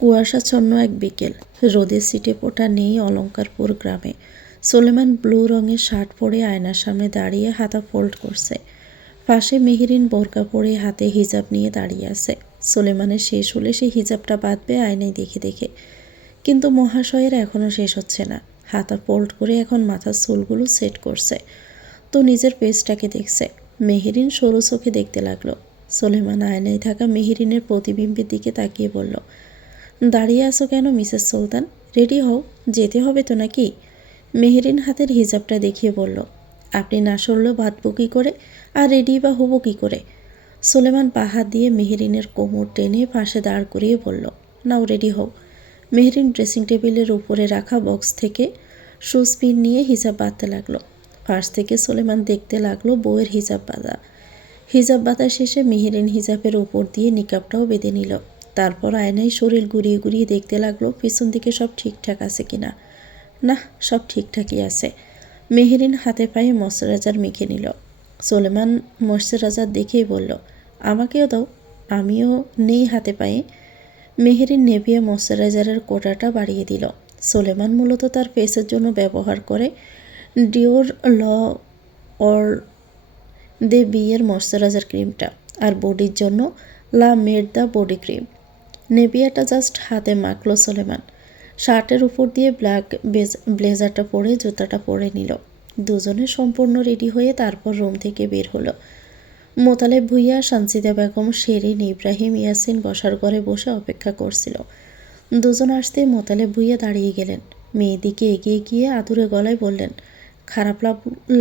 কুয়াশাচ্ছন্ন এক বিকেল, রোদে ছিটে ফোটা নেই অলঙ্কারপুর গ্রামে। সুলেমান ব্লু রঙের শার্ট পরে আয়নার সামনে দাঁড়িয়ে হাতা ফোল্ড করছে। পাশে মেহেরিন বোরকা পরে হাতে হিজাব নিয়ে দাঁড়িয়ে আছে। সুলেমানের শেষ হলে সে হিজাবটা বাঁধবে আয়নায় দেখে দেখে, কিন্তু মহাশয়ের এখনও শেষ হচ্ছে না। হাতা ফোল্ড করে এখন মাথার চুলগুলো সেট করছে, তো নিজের পেজটাকে দেখছে। মেহেরিন সরু চোখে দেখতে লাগলো। সুলেমান আয়নায় থাকা মেহেরিনের প্রতিবিম্বের দিকে তাকিয়ে বলল, দাঁড়িয়ে আছো কেন মিসেস সুলতান? রেডি হও, যেতে হবে তো নাকি? মেহেরিন হাতের হিজাবটা দেখিয়ে বলল, আপনি না সরলেও বাঁধব কী করে, আর রেডি বা হবো কী করে? সুলেমান পা হাত দিয়ে মেহেরিনের কোমর টেনে পাশে দাঁড় করিয়ে বলল, নাও রেডি হও। মেহেরিন ড্রেসিং টেবিলের উপরে রাখা বক্স থেকে শুজ পিন নিয়ে হিজাব বাঁধতে লাগলো। পাশ থেকে সুলেমান দেখতে লাগলো বউয়ের হিজাব বাঁধা। হিজাব বাঁধা শেষে মেহেরিন হিজাবের উপর দিয়ে নিকাবটাও বেঁধে নিল। তারপর আয়নায় শরীর ঘুরিয়ে ঘুরিয়ে দেখতে লাগলো পিছন দিকে সব ঠিকঠাক আছে কিনা। না, সব ঠিকঠাকই আছে। মেহেরিন হাতে পায়ে ময়শ্চারাইজার মেখে নিল। সুলেমান ময়শ্চারাইজার দেখেই বলল, আমাকেও দাও। আমিও নেই হাতে পায়ে। মেহেরিন নেভিয়া ময়শ্চারাইজারের কোটাটা বাড়িয়ে দিল। সুলেমান মূলত তার ফেসের জন্য ব্যবহার করে ডিওর ল অর দে বিয়ের ময়শ্চারাইজার ক্রিমটা, আর বডির জন্য La Mer the body cream. নেভিয়াটা জাস্ট হাতে মাখলো সুলেমান। শার্টের উপর দিয়ে ব্ল্যাক ব্লেজারটা পরে জুতাটা পরে নিল। দুজনে সম্পূর্ণ রেডি হয়ে তারপর রুম থেকে বের হলো। মোতালেব ভুইয়া, সানজিদা বেগম, শেরিন, ইব্রাহিম, ইয়াসিন বসার ঘরে বসে অপেক্ষা করছিল। দুজন আসতেই মোতালেব ভুইয়া দাঁড়িয়ে গেলেন। মেয়ের দিকে এগিয়ে গিয়ে আদুরে গলায় বললেন, খারাপ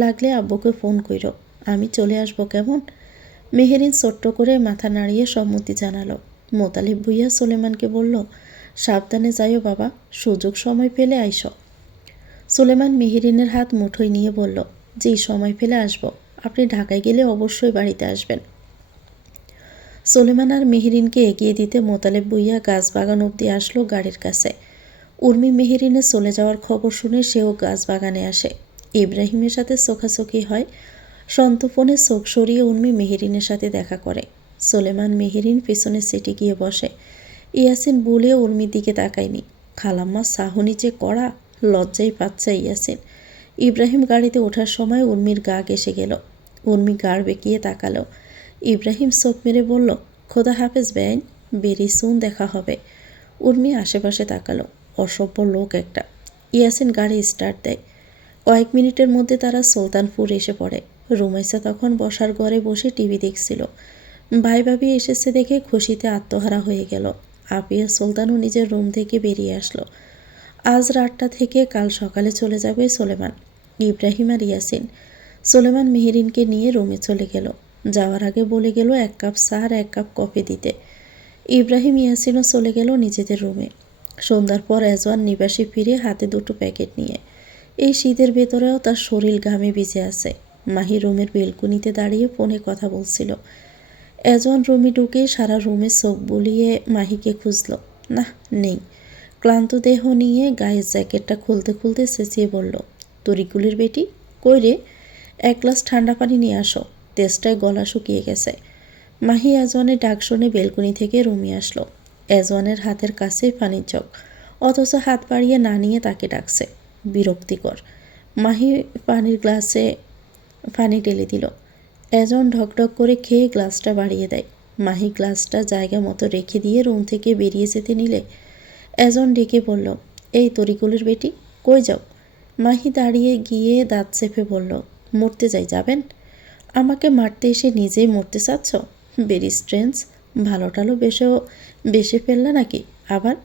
লাগলে আব্বুকে ফোন কইরো, আমি চলে আসবো কেমন? মেহেরিন ছোট্ট করে মাথা নাড়িয়ে সম্মতি জানালো। মোতালেব ভুইয়া সুলেমানকে বলল, সাবধানে যাইও বাবা, সুযোগ সময় পেলে আইস। সুলেমান মেহেরিনের হাত মুঠোয় নিয়ে বলল, যেই সময় পেলে আসব, আপনি ঢাকায় গেলে অবশ্যই বাড়িতে আসবেন। সুলেমান আর মেহেরিনকে এগিয়ে দিতে মোতালেব ভুইয়া গাছ বাগান অবধি আসলো গাড়ির কাছে। উর্মি মেহেরিনের চলে যাওয়ার খবর শুনে সেও গাছ বাগানে আসে। ইব্রাহিমের সাথে চোখাচোখি হয়। সন্তপনে চোখ সরিয়ে উর্মি মেহেরিনের সাথে দেখা করে। সুলেমান মেহেরিন পিছনের সিটে গিয়ে বসে। ইয়াসিন বলে উর্মির দিকে তাকায়নি। খালাম্মা সাহনি যে কড়া, লজ্জাই পাচ্ছে ইয়াসিন। ইব্রাহিম গাড়িতে ওঠার সময় উর্মির গা ঘেঁষে গেল। উর্মি গাড় বেঁকিয়ে তাকালো। ইব্রাহিম চোখ মেরে বলল, খোদা হাফেজ বেআইন, বেরি সুন দেখা হবে। উর্মি আশেপাশে তাকালো। অসভ্য লোক একটা। ইয়াসিন গাড়ি স্টার্ট দেয়। কয়েক মিনিটের মধ্যে তারা সুলতানপুর এসে পড়ে। রুমাইসা তখন বসার ঘরে বসে টিভি দেখছিল। ভাই ভাবি এসেছে দেখে খুশিতে আত্মহারা হয়ে গেল। আপিয়া সুলতানও নিজের রুম থেকে বেরিয়ে আসলো। আজ রাতটা থেকে কাল সকালে চলে যাবে সুলেমান, ইব্রাহিম আর ইয়াসিন। সুলেমান মেহেরিনকে নিয়ে রুমে চলে গেল। যাওয়ার আগে বলে গেল 1 কাপ চা আর 1 কাপ কফি দিতে। ইব্রাহিম ইয়াসিনও চলে গেল নিজেদের রুমে। সন্ধ্যার পর এজওয়ান নিবাসে ফিরে হাতে 2টো প্যাকেট নিয়ে। এই শীতের ভেতরেও তার শরীর ঘামে ভিজে আছে। মাহি রুমের বেলকুনিতে দাঁড়িয়ে ফোনে কথা বলছিল। এজওয়ান রুমে ঢুকে সারা রুমে চোখ বুলিয়ে মাহিকে খুঁজল। না, নেই। ক্লান্ত দেহ নিয়ে গায়ের জ্যাকেটটা খুলতে খুলতে চেঁচিয়ে বলল, তরিকুলের বেটি, কই রে? 1 গ্লাস ঠান্ডা পানি নিয়ে আসো, তেষ্টায় গলা শুকিয়ে গেছে। মাহি এজওয়ানের ডাক শুনে বেলকুনি থেকে রুমে আসলো। এজওয়ানের হাতের কাছে পানির জগ, অথচ হাত বাড়িয়ে না নিয়ে তাকে ডাকছে। বিরক্তিকর। মাহি পানির গ্লাসে পানি ঢেলে দিল। এজওয়ান ঢকঢক করে খেয়ে গ্লাসটা বাড়িয়ে দেয়। মাহি গ্লাসটা জায়গা মতো রেখে দিয়ে রুম থেকে বেরিয়ে যেতে নিলে এজওয়ান ডেকে বলল, এই তরিকুলের বেটি, কই যাও? মাহি দাঁড়িয়ে গিয়ে দাঁত চেপে বলল, মরতে যাই, যাবেন? আমাকে মারতে এসে নিজেই মরতে চাচ্ছ? Very strange. ভালো টালো বেশে ফেললা নাকি আবার?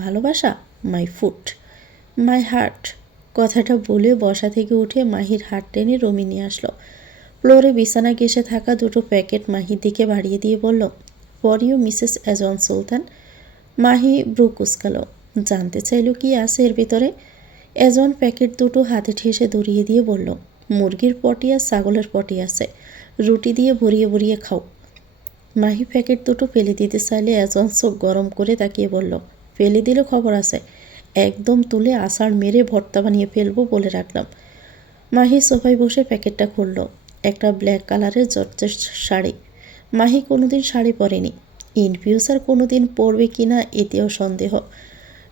ভালোবাসা? My foot, my heart. কথাটা বলে বসা থেকে উঠে মাহির হাত টেনে রুমে নিয়ে আসলো। ফ্লোরে বিছানা ঘেঁষে থাকা 2টো প্যাকেট মাহির দিকে বাড়িয়ে দিয়ে বলল, for you Mrs Ezwan Sultan. Mahi brow কুচকালো। জানতে চাইল কি আছে এর ভিতরে। এজওয়ান প্যাকেট 2টো হাতে ঠেসে ধরিয়ে দিয়ে বলল, মুরগির পটি আর ছাগলের পটি আছে, রুটি দিয়ে ভরিয়ে ভরিয়ে খাও। মাহি প্যাকেট 2টো ফেলে দিতে চাইলে এজওয়ান চোখ গরম করে তাকিয়ে বলল, ফেলে দিলে খবর আছে, একদম তুলে আষাঢ় মেরে ভর্তা বানিয়ে ফেলবো বলে রাখলাম। মাহি সোফায় বসে প্যাকেটটা খুলল। একটা ব্ল্যাক কালারের জর্জেট শাড়ি। মাহি কোনোদিন শাড়ি পরেনি। ইন ফিউচার কোনো দিন পরবে কি না এতেও সন্দেহ।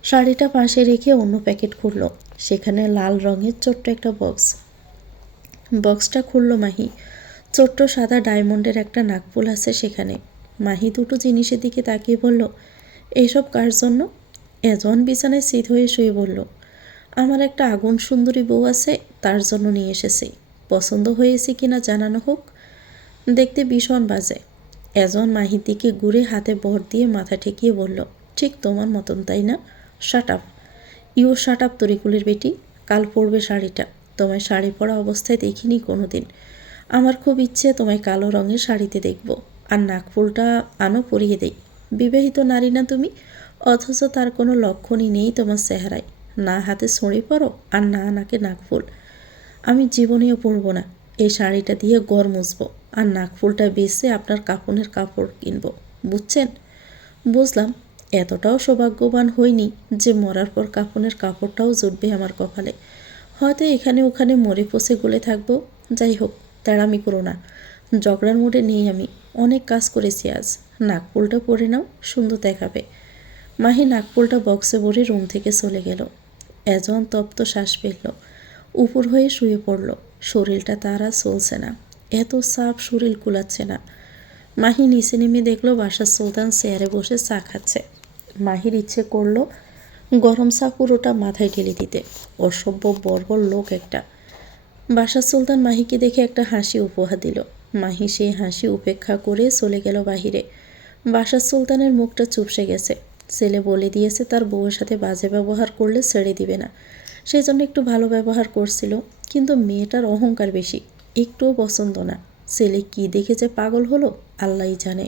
শাড়িটা পাশে রেখে অন্য প্যাকেট খুলল। সেখানে লাল রঙের ছোট্ট একটা বক্স। বক্সটা খুলল মাহি। ছোট্ট সাদা ডায়মন্ডের একটা নাকফুল আছে সেখানে। মাহি দুটো জিনিসের দিকে তাকিয়ে বলল, এইসব কার জন্য? এজন বিছানায় স্থির হয়ে শুয়ে বলল, আমার একটা আগুন সুন্দরী বউ আছে, তার জন্য নিয়ে এসেছি। পছন্দ হয়েছে কিনা জানানো হোক। দেখতে ভীষণ বাজে। এজন মাহির দিকে ঘুরে হাতে ভর দিয়ে মাথা ঠেকিয়ে বলল, ঠিক তোমার মতন তাই না? Shut up. You shut up তরিকুলের বেটি। কাল পরবে শাড়িটা। তোমায় শাড়ি পরা অবস্থায় দেখিনি কোনো দিন। আমার খুব ইচ্ছে তোমায় কালো রঙের শাড়িতে দেখব। আর নাকফুলটা আনো পরিয়ে দেই। বিবাহিত নারী না তুমি, অথচ তার কোনো লক্ষণই নেই তোমার চেহারায়। না হাতে ছড়ি পরো আর না নাকে নাকফুল। আমি জীবনেও পরব না। এই শাড়িটা দিয়ে গড় মুছবো আর নাকফুলটা বেচে আপনার কাফনের কাপড় কিনবো, বুঝছেন? বুঝলাম। এতটাও সৌভাগ্যবান হইনি যে মরার পর কাফনের কাপড়টাও জুটবে আমার কপালে। হয়তো এখানে ওখানে মরে পচে গলে থাকবো। যাই হোক, তেড়ামি করো না। ঝগড়ার মুডে নেই আমি। অনেক কাজ করেছি আজ। নাকফুলটা পরে নাও, সুন্দর দেখাবে। মাহি নাকফুলটা বক্সে ভরে রুম থেকে চলে গেল। এজন তপ্ত শ্বাস ফেলল। উপর হয়ে শুয়ে পড়ল। শরীরটা তার আর চলছে না। এত চাপ শরীর কুলাচ্ছে না। মাহি নিচে নেমে দেখলো বাসার সুলতান চেয়ারে বসে চা খাচ্ছে। মাহির ইচ্ছে করলো গরম চা পুরোটা মাথায় ঢেলে দিতে। অসভ্য বর্বর লোক একটা। বাসার সুলতান মাহিকে দেখে একটা হাসি উপহার দিল। মাহি সেই হাসি উপেক্ষা করে চলে গেল বাহিরে। বাসার সুলতানের মুখটা চুপসে গেছে। ছেলে বলে দিয়েছে তার বউয়ের সাথে বাজে ব্যবহার করলে ছেড়ে দিবে না। সেই জন্য একটু ভালো ব্যবহার করছিল, কিন্তু মেয়েটার অহংকার বেশি। একটুও পছন্দ না। ছেলে কি দেখে যে পাগল হলো আল্লাহই জানে।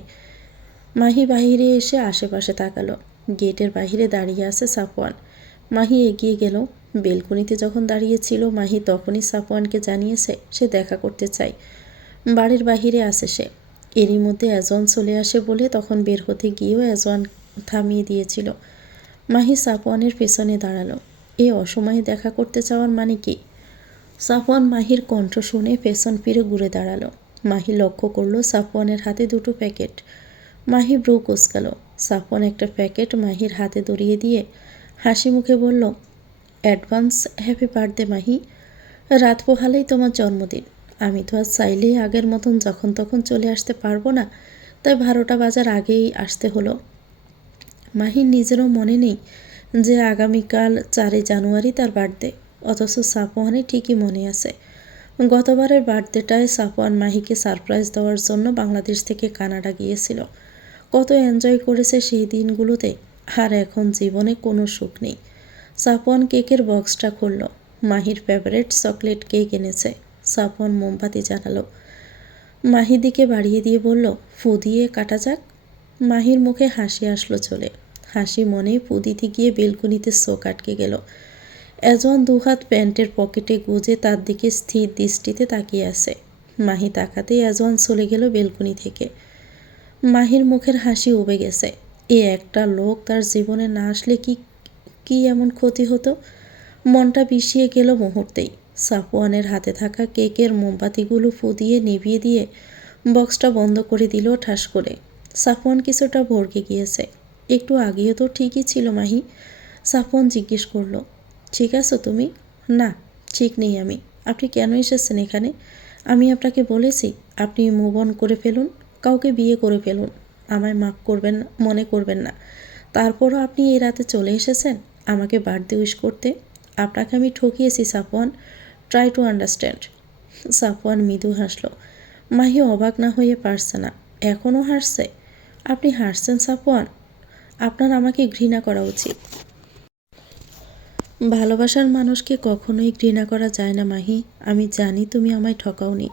মাহি বাহিরে এসে আশেপাশে তাকালো। গেটের বাহিরে দাঁড়িয়ে আছে সাফওয়ান। মাহি এগিয়ে গেল। বেলকনিতে যখন দাঁড়িয়েছিল মাহি তখনই সাফওয়ানকে জানিয়েছে সে দেখা করতে চায়। বাড়ির বাহিরে আসে সে। এরই মধ্যে এজন চলে আসে বলে তখন বের হতে গিয়েও এজন থামিয়ে দিয়েছিল। মাহি সাফওয়ানের পেছনে দাঁড়ালো। এ অসময়ে দেখা করতে চাওয়ার মানে কি? সাফওয়ান মাহির কণ্ঠ শুনে পেছন ফিরে ঘুরে দাঁড়ালো। মাহি লক্ষ্য করলো সাফওয়ানের হাতে দুটো প্যাকেট। মাহি ব্রু কুঁচকাল। সাফওয়ান একটা প্যাকেট মাহির হাতে ধরিয়ে দিয়ে হাসি মুখে বলল, অ্যাডভান্স হ্যাপি বার্থডে মাহি। রাত পোহালেই তোমার জন্মদিন। আমি তো আর চাইলেই আগের মতন যখন তখন চলে আসতে পারবো না, তাই 12টা বাজার আগেই আসতে হলো। মাহির নিজেরও মনে নেই যে আগামীকাল 4 জানুয়ারি তার বার্থডে, অথচ সাফওয়ানের ঠিকই মনে আছে। গতবারের বার্থডেটায় সাফওয়ান মাহিকে সারপ্রাইজ দেওয়ার জন্য বাংলাদেশ থেকে কানাডা গিয়েছিল। কত এনজয় করেছে সেই দিনগুলোতে। আর এখন জীবনে কোনো সুখ নেই। সাফওয়ান কেকের বক্সটা খুলল। মাহির ফেভারিট চকলেট কেক এনেছে। সাফওয়ান মোমবাতি জ্বালালো। মাহির দিকে বাড়িয়ে দিয়ে বলল, ফু দিয়ে কাটা যাক। মাহির মুখে হাসি আসলো চলে। হাসি মনে ফু দিতে গিয়ে বেলকনিতে চোখ আটকে গেল। এজন দুহাত প্যান্টের পকেটে গুজে তার দিকে স্থির দৃষ্টিতে তাকিয়ে আছে। মাহি তাকাতেই এজন চলে গেল বেলকনি থেকে। মাহির মুখের হাসি উবে গেছে। এ একটা লোক তার জীবনে না আসলে কি কি এমন ক্ষতি হতো? মনটা বিষিয়ে গেল মুহূর্তেই। সাফওয়ানের হাতে থাকা কেকের মোমবাতিগুলো ফু দিয়ে নিভিয়ে দিয়ে বক্সটা বন্ধ করে দিল ঠাস করে। সাফওয়ান কিছুটা ভড়কে গিয়েছে। একটু আগেও তো ঠিকই ছিল মাহি। সাফওয়ান জিজ্ঞেস করলো, ঠিক আছো তুমি? না, ঠিক নেই আমি। আপনি কেন এসেছেন এখানে? আমি আপনাকে বলেছি আপনি মুভ অন করে ফেলুন, কাউকে বিয়ে করে ফেলুন। আমায় মাফ করবেন, মনে করবেন না। তারপরও আপনি এই রাতে চলে এসেছেন আমাকে বার্থডে উইশ করতে। আপনাকে আমি ঠকিয়েছি Safwan. Try to understand. Safwan মৃদু হাসল। মাহি অবাক না হয়ে পারছে না। এখনও হাসছে? আপনি হাসছেন সাফওয়ান? আপনার আমাকে ঘৃণা করা উচিত। ভালোবাসার মানুষকে কখনোই ঘৃণা করা যায় না মাহি। আমি জানি তুমি আমায় ঠকাওনি,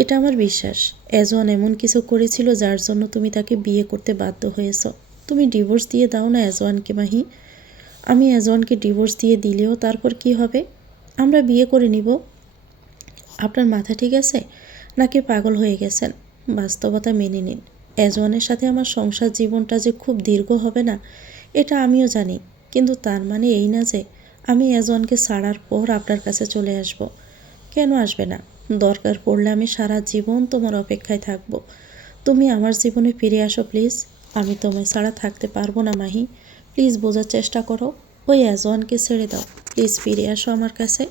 এটা আমার বিশ্বাস। এজন এমন কিছু করেছিল যার জন্য তুমি তাকে বিয়ে করতে বাধ্য হয়েছ। তুমি ডিভোর্স দিয়ে দাও না এজওয়ানকে মাহি। আমি এজওয়ানকে ডিভোর্স দিয়ে দিলেও তারপর কি হবে? আমরা বিয়ে করে নিব। আপনার মাথা ঠিক আছে নাকি পাগল হয়ে গেছেন? বাস্তবতা মেনে নিন। এজওয়ানের সাথে আমার সংসার জীবনটা যে খুব দীর্ঘ হবে না এটা আমিও জানি, কিন্তু তার মানে এই না যে আমি এজওয়ানকে ছাড়ার পর আপনার কাছে চলে আসব। কেন আসবে না? দরকার পড়লে আমি সারা জীবন তোমার অপেক্ষায় থাকব। তুমি আমার জীবনে ফিরে আসো প্লিজ। আমি তোমায় ছাড়া থাকতে পারবো না মাহি। প্লিজ বোঝার চেষ্টা করো। ওই অ্যাজওয়ানকে ছেড়ে দাও। প্লিজ ফিরে আসো আমার কাছে।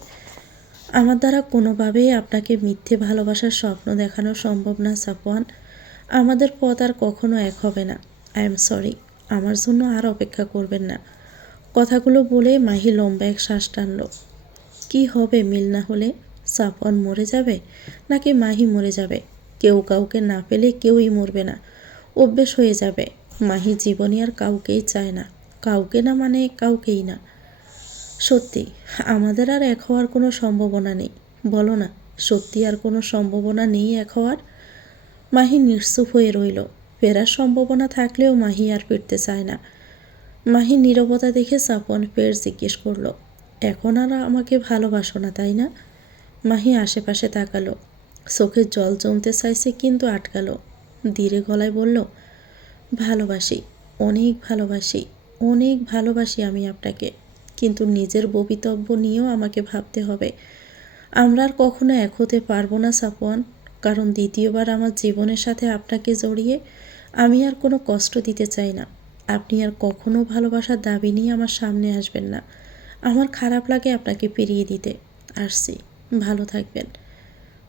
আমার দ্বারা কোনোভাবেই আপনাকে মিথ্যে ভালোবাসার স্বপ্ন দেখানো সম্ভব না সাফওয়ান। আমাদের পথ আর কখনো এক হবে না। I am sorry. আমার জন্য আর অপেক্ষা করবেন না। কথাগুলো বলে মাহি লম্বা এক শ্বাস টানল। কি হবে মিল না হলে? সাফওয়ান মরে যাবে নাকি মাহি মরে যাবে? কেউ কাউকে না পেলে কেউই মরবে না। অভ্যেস হয়ে যাবে। মাহি জীবনে আর কাউকেই চায় না। কাউকে না মানে কাউকেই না। সত্যি আমাদের আর এক হওয়ার কোনো সম্ভাবনা নেই। বলো না, সত্যি আর কোনো সম্ভাবনা নেই এক হওয়ার? মাহি নিশ্চুপ হয়ে রইল। ফেরার সম্ভাবনা থাকলেও মাহি আর ফিরতে চায় না। মাহি নীরবতা দেখে সাফওয়ান ফের জিজ্ঞেস করল, এখন আর আমাকে ভালোবাসো না তাই না? মাহি আশেপাশে তাকালো। চোখের জল জমতে চাইছে কিন্তু আটকালো। ধীরে গলায় বলল, ভালোবাসি, অনেক ভালোবাসি, অনেক ভালোবাসি আমি আপনাকে। কিন্তু নিজের ভবিতব্য নিয়েও আমাকে ভাবতে হবে। আমরা আর কখনো এক হতে পারবো না সাফওয়ান। কারণ দ্বিতীয়বার আমার জীবনের সাথে আপনাকে জড়িয়ে আমি আর কোনো কষ্ট দিতে চাই না। আপনি আর কখনো ভালোবাসার দাবি নিয়ে আমার সামনে আসবেন না। আমার খারাপ লাগে আপনাকে ফিরিয়ে দিতে। আসছি, ভালো থাকবেন।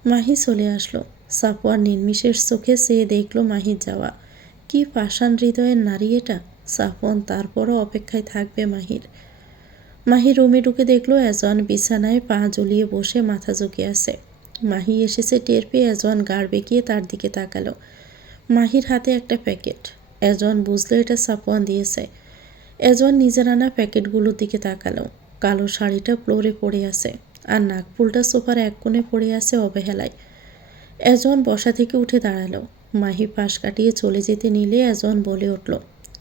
মাহি চলে আসলো। সাফওয়ান নির্মিষের চোখে চেয়ে দেখল মাহির যাওয়া। কি পাষাণ হৃদয়ের নারী এটা! সাফওয়ান তারপরও অপেক্ষায় থাকবে মাহির। মাহি রুমে ঢুকে দেখলো অ্যাজওয়ান বিছানায় পা ঝুলিয়ে বসে মাথা ঝুঁকে আছে। মাহি এসেছে টের পেয়ে অ্যাজওয়ান গাড় বেঁকিয়ে তার দিকে তাকালো। মাহির হাতে একটা প্যাকেট। অ্যাজওয়ান বুঝলো এটা সাফওয়ান দিয়েছে। অ্যাজওয়ান নিজের আনা প্যাকেটগুলোর দিকে তাকালো। কালো শাড়িটা ফ্লোরে পড়ে আছে আর নাকফুলটা সোফার এক কোণে পড়ে আছে অবহেলায়। অ্যাজওয়ান বসা থেকে উঠে দাঁড়ালো। মাহি পাশ কাটিয়ে চলে যেতে নিলে অ্যাজওয়ান বলে উঠল,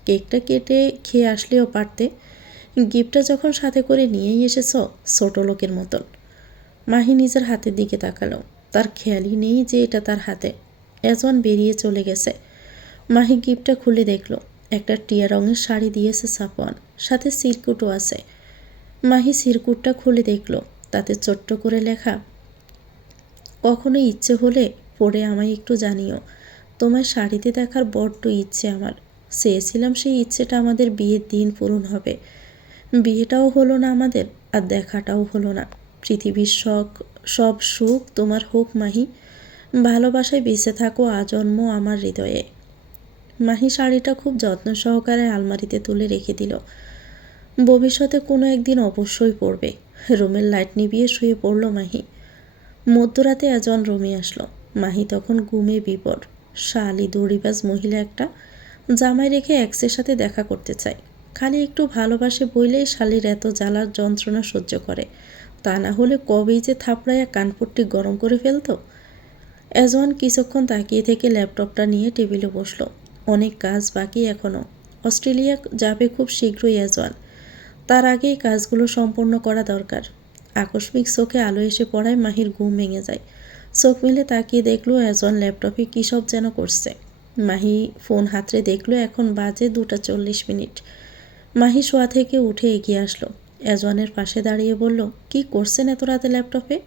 কেকটা কেটে খেয়ে আসলেও পারতে। গিফটটা যখন সাথে করে নিয়েই এসেছ, ছোট লোকের মতন। মাহি নিজের হাতের দিকে তাকালো। তার খেয়ালই নেই যে এটা তার হাতে। অ্যাজওয়ান বেরিয়ে চলে গেছে। মাহি গিফটটা খুলে দেখল। একটা টিয়া রঙের শাড়ি দিয়েছে সাফওয়ান, সাথে সিরকুটও আছে। মাহি সিরকুটটা খুলে দেখল। তাতে ছোট্ট করে লেখা, কখনো ইচ্ছে হলে পরে আমায় একটু জানিও। তোমার শাড়িতে দেখার বড্ড ইচ্ছে আমার। চেয়েছিলাম সেই ইচ্ছেটা আমাদের বিয়ের দিন পূরণ হবে। বিয়েটাও হলো না আমাদের, আর দেখাটাও হলো না। পৃথিবীর সব সুখ তোমার হোক মাহি। ভালোবাসায় বেঁচে থাকো আজন্ম আমার হৃদয়ে। মাহি শাড়িটা খুব যত্ন সহকারে আলমারিতে তুলে রেখে দিল। ভবিষ্যতে কোনো একদিন অবশ্যই পড়বে। রুমের লাইট নিভিয়ে শুয়ে পড়ল মাহি। মধ্যরাতে অ্যাজওয়ান রুমে আসলো। মাহি তখন ঘুমে বিভোর। শালি দড়িবাজ মহিলা একটা। জামাই রেখে এক্সের সাথে দেখা করতে চায়। খালি একটু ভালোবাসে বইলেই শালির এত জ্বালার যন্ত্রণা সহ্য করে। তা না হলে কবেই যে থাপড়াইয়া কানপট্টি গরম করে ফেলতো। অ্যাজওয়ান কিছুক্ষণ তাকিয়ে থেকে ল্যাপটপটা নিয়ে টেবিলে বসলো। অনেক কাজ বাকি এখনও। অস্ট্রেলিয়া যাবে খুব শীঘ্রই অ্যাজওয়ান। তার আগেই কাজগুলো সম্পূর্ণ করা দরকার। আকস্মিক চোখে আলো এসে পড়ায় মাহির ঘুম ভেঙে যায়। চোখ মেলে তাকিয়ে দেখলো অ্যাজওয়ান ল্যাপটপে কী সব যেন করছে। মাহি ফোন হাতড়ে দেখলো এখন বাজে 2:40। মাহি শোয়া থেকে উঠে এগিয়ে আসলো। অ্যাজওয়ানের পাশে দাঁড়িয়ে বলল, কি করছেন এত রাতে ল্যাপটপে?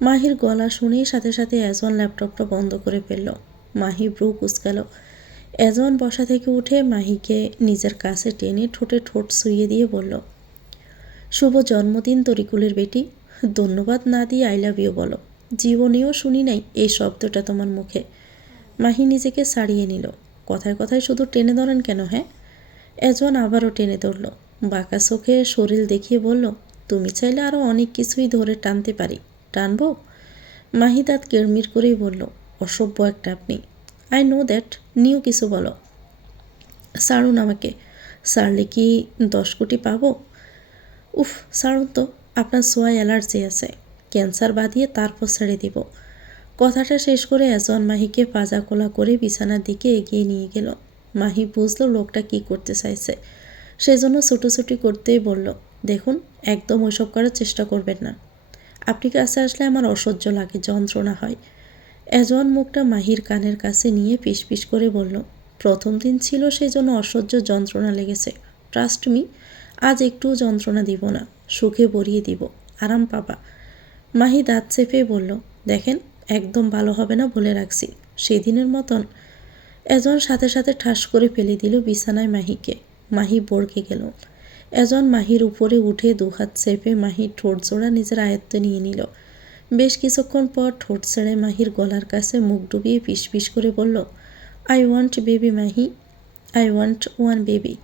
মাহির গলা শুনেই সাথে সাথে অ্যাজওয়ান ল্যাপটপটা বন্ধ করে ফেলল। মাহি ব্রু কুঁচকাল। অ্যাজওয়ান বসা থেকে উঠে মাহিকে নিজের কাছে টেনে ঠোঁটে ঠোঁট ছুঁয়ে দিয়ে বলল, শুভ জন্মদিন তরিকুলের বেটি। ধন্যবাদ না দিয়ে আই লাভ ইউ বলো। জীবনেও শুনি নাই এই শব্দটা তোমার মুখে। মাহি নিজেকে ছাড়িয়ে নিল। কথায় কথায় শুধু টেনে ধরেন কেন হ্যাঁ? অ্যাজওয়ান আবারও টেনে ধরল। বাঁকা চোখে শরীর দেখিয়ে বলল, তুমি চাইলে আরও অনেক কিছুই ধরে টানতে পারি। টানবো? মাহি দাঁত কিরমির করেই বলল, অসভ্য একটা আপনি। আই নো দ্যাট, নিউ কিছু বলো। ছাড়ুন আমাকে। ছাড়লে কি 10 কোটি পাবো? উফ, ছাড়ুন তো। আপনার সোয়া অ্যালার্জি আছে। ক্যান্সার বাঁধিয়ে তারপর ছেড়ে দিব। কথাটা শেষ করে অ্যাজওয়ান মাহিকে পাজা কোলা করে বিছানার দিকে এগিয়ে নিয়ে গেল। মাহি বুঝলো লোকটা কি করতে চাইছে। সেজন্য ছুটোছুটি করতেই বলল, দেখুন, একদম ওইসব করার চেষ্টা করবেন না। আপনি কাছে আসলে আমার অসহ্য লাগে, যন্ত্রণা হয়। অ্যাজওয়ান মুখটা মাহির কানের কাছে নিয়ে পিস করে বলল, প্রথম দিন ছিল সেজন্য অসহ্য যন্ত্রণা লেগেছে। ট্রাস্ট মি, আজ একটুও যন্ত্রণা দিব না। সুখে ভরিয়ে দিব, আরাম পাবা। মাহি দাঁত চেপে বলল, দেখেন, একদম ভালো হবে না বলে রাখছি। সেদিনের মতন। এজন সাথে সাথে ঠাস করে ফেলে দিল বিছানায় মাহিকে। মাহি বরকে গেল। এজন মাহির উপরে উঠে দুহাত চেপে মাহির ঠোঁট জোড়া নিজের আয়ত্তে নিয়ে নিল। বেশ কিছুক্ষণ পর ঠোঁট ছেড়ে মাহির গলার কাছে মুখ ডুবিয়ে ফিসফিস করে বলল, I want baby Mahi, I want one baby.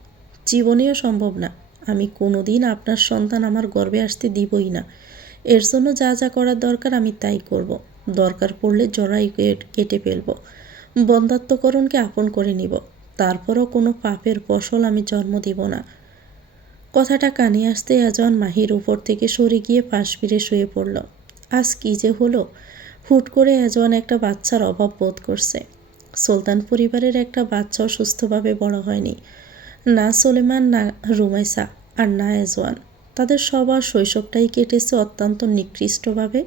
জীবনেও সম্ভব না। আমি কোনোদিন আপনার সন্তান আমার গর্ভে আসতে দিবই না। এর জন্য যা যা করার দরকার আমি তাই করব। দরকার পড়লে জড়াই কেটে ফেলব। বন্ধাত্মকরণকে আপন করে নিব। তারপরও কোনো পাপের ফসল আমি জন্ম দিব না। কথাটা কানে আসতে এজন মাহির উপর থেকে সরে গিয়ে পাশ ফিরে শুয়ে পড়ল। আজ কী যে হলো! হুট করে এজন একটা বাচ্চার অভাব বোধ করছে। সুলতান পরিবারের একটা বাচ্চাও সুস্থভাবে বড় হয়নি। না সুলেমান, না রুমাইসা, আর না এজওয়ান। তাদের সবার শৈশবটাই কেটেছে অত্যন্ত নিকৃষ্টভাবে,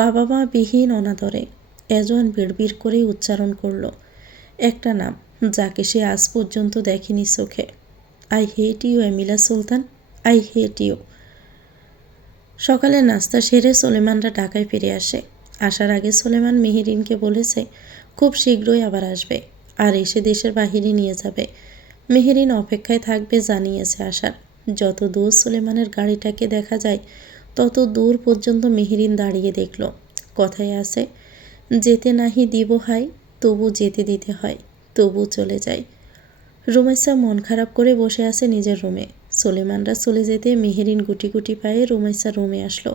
বাবা মা বিহীন অনাদরে। এজওয়ান বিড়বিড় করেই উচ্চারণ করল একটা নাম, যাকে সে আজ পর্যন্ত দেখেনি চোখে। I hate you Emila Sultan, I hate you. সকালে নাস্তা সেরে সুলেমানরা ঢাকায় ফিরে আসে। আসার আগে সুলেমান মেহেরিনকে বলেছে খুব শীঘ্রই আবার আসবে, আর এসে দেশের বাহিরে নিয়ে যাবে। মেহেরিন অপেক্ষায় থাকবে জানিয়েছে আসার। যত দূর সুলেমানের গাড়িটাকে দেখা যায় তত দূর পর্যন্ত মেহেরিন দাঁড়িয়ে দেখল। কথায় আছে, যেতে নাহি দিব হাই, তবু যেতে দিতে হয়, তবু চলে যায়। রুমাইসা মন খারাপ করে বসে আছে নিজের রুমে। সুলেমানরা চলে যেতে মেহেরিন গুটি গুটি পায়ে রুমাইসা রুমে আসলো।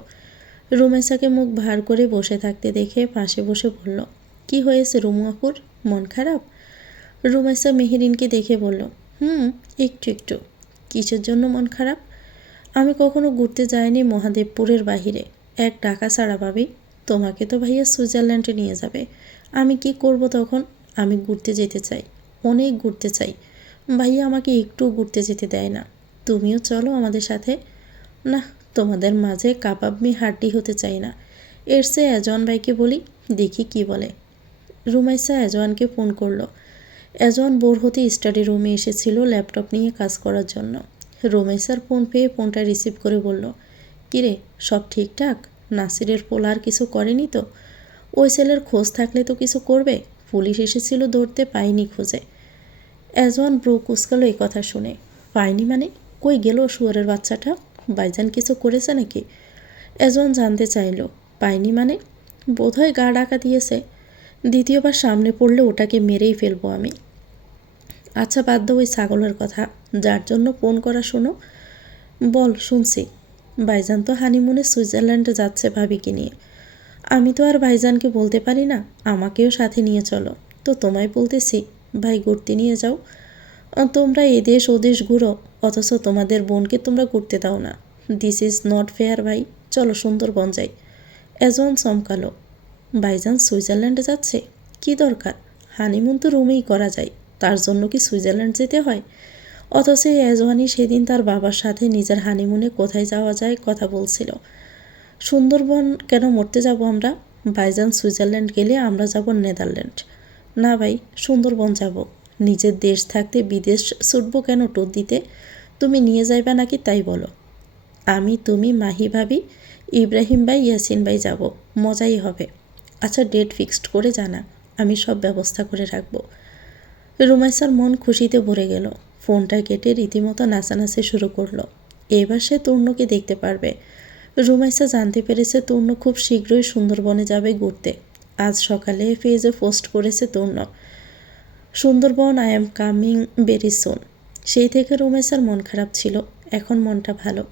রুমাইসাকে মুখ ভার করে বসে থাকতে দেখে পাশে বসে বলল, কি হয়েছে রুমু আপুর, মন খারাপ? রুমাইসা মেহেরিনকে দেখে বলল, একটু একটু। কিসের জন্য মন খারাপ? আমি কখনো ঘুরতে যাইনি মহাদেবপুরের বাহিরে, এক টাকা ছাড়া ভাবি। তোমাকে তো ভাইয়া সুইজারল্যান্ডে নিয়ে যাবে। আমি কি করব তখন? আমি ঘুরতে যেতে চাই, অনেক ঘুরতে চাই। ভাইয়া আমাকে একটু ঘুরতে যেতে দেয় না। তুমিও চলো আমাদের সাথে। না, তোমাদের মাঝে কাবাবমি হাড্ডি হতে চাই না। এর চেয়ে এজন ভাইকে বলি, দেখি কি বলে। রুমাইসা এজওয়ানকে ফোন করলো। এজওয়ান বোর হতে স্টাডি রুমে এসেছিল ল্যাপটপ নিয়ে কাজ করার জন্য। রুমাইসার ফোন পেয়ে ফোনটা রিসিভ করে বলল, কিরে, সব ঠিকঠাক? নাসিরের পোলা আর কিছু করেনি তো? ওই ছেলের খোঁজ থাকলে তো কিছু করবে। পুলিশ এসেছিল ধরতে, পায়নি খুঁজে। এজওয়ান ব্রু কুচকালো এই কথা শুনে। পায়নি মানে? কই গেল শুয়ারের বাচ্চাটা? ভাইজান কিছু করেছে নাকি? এজওয়ান জানতে চাইল। পায়নি মানে? বোধহয় গা ডাকা দিয়েছে। দ্বিতীয়বার সামনে পড়লে ওটাকে মেরেই ফেলবো আমি। আচ্ছা বাদ দাও ওই ছাগলের কথা, যার জন্য ফোন করা। শোনো। বল, শুনছি। ভাইজান তো হানিমুনে সুইজারল্যান্ডে যাচ্ছে ভাবিকে নিয়ে। আমি তো আর ভাইজানকে বলতে পারি না আমাকেও সাথে নিয়ে চলো। তো তোমায় বলতেছি, ভাই ঘুরতে নিয়ে যাও। তোমরা এদেশ ওদেশ ঘুরো, অথচ তোমাদের বোনকে তোমরা ঘুরতে দাও না। দিস ইজ নট ফেয়ার ভাই। চলো সুন্দরবন যাই। এজন চমকালো। ভাইজান সুইজারল্যান্ডে যাচ্ছে? কি দরকার? হানিমুন তো রুমেই করা যায়, তার জন্য কি সুইজারল্যান্ড যেতে হয়? অথচ এজওয়ানই সেদিন তার বাবার সাথে নিজের হানিমুনে কোথায় যাওয়া যায় কথা বলছিল। সুন্দরবন কেন মরতে যাব আমরা? ভাইজান সুইজারল্যান্ড গেলে আমরা যাব নেদারল্যান্ড। না ভাই, সুন্দরবন যাব। নিজের দেশ থাকতে বিদেশ ছুটবো কেন ট্যুর দিতে? তুমি নিয়ে যাইবা নাকি তাই বলো। আমি, তুমি, মাহি ভাবি, ইব্রাহিম ভাই, ইয়াসিন ভাই যাব। মজাই হবে। আচ্ছা ডেট ফিক্সড করে জানা, আমি সব ব্যবস্থা করে রাখবো। রুমাইসার মন খুশিতে ভরে গেল। ফোনটা কেটে রীতিমতো নাচানাচি শুরু করলো। এবার সে তূর্ণকে দেখতে পারবে। রুমাইসা জানতে পেরেছে তূর্ণ খুব শীঘ্রই সুন্দরবনে যাবে ঘুরতে। আজ সকালে পেজে পোস্ট করেছে Turno, Sundarban, I am coming very soon. সেই থেকে রুমাইসার মন খারাপ ছিল, এখন মনটা ভালো।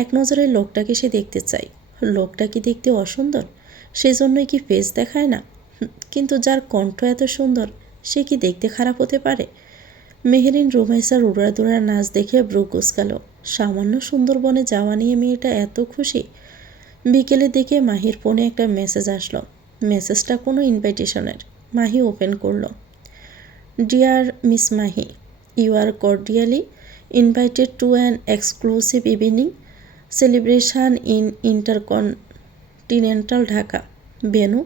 এক নজরে লোকটাকে সে দেখতে চায়। লোকটা কি দেখতে অসুন্দর? সেজন্যই কি ফেস দেখায় না? কিন্তু যার কণ্ঠ এত সুন্দর, সে কি দেখতে খারাপ হতে পারে? মেহেরিন রুমাইসার উড়াদুড়া নাচ দেখে ব্রু কুচকালো। সামান্য সুন্দরবনে যাওয়া নিয়ে মেয়েটা এত খুশি। বিকেলের দিকে মাহির ফোনে একটা মেসেজ আসলো। মেসেজটা কোনো ইনভাইটেশনের। মাহি ওপেন করলো। Dear miss Mahi, you are cordially invited to an exclusive evening celebration in InterContinental Dhaka venue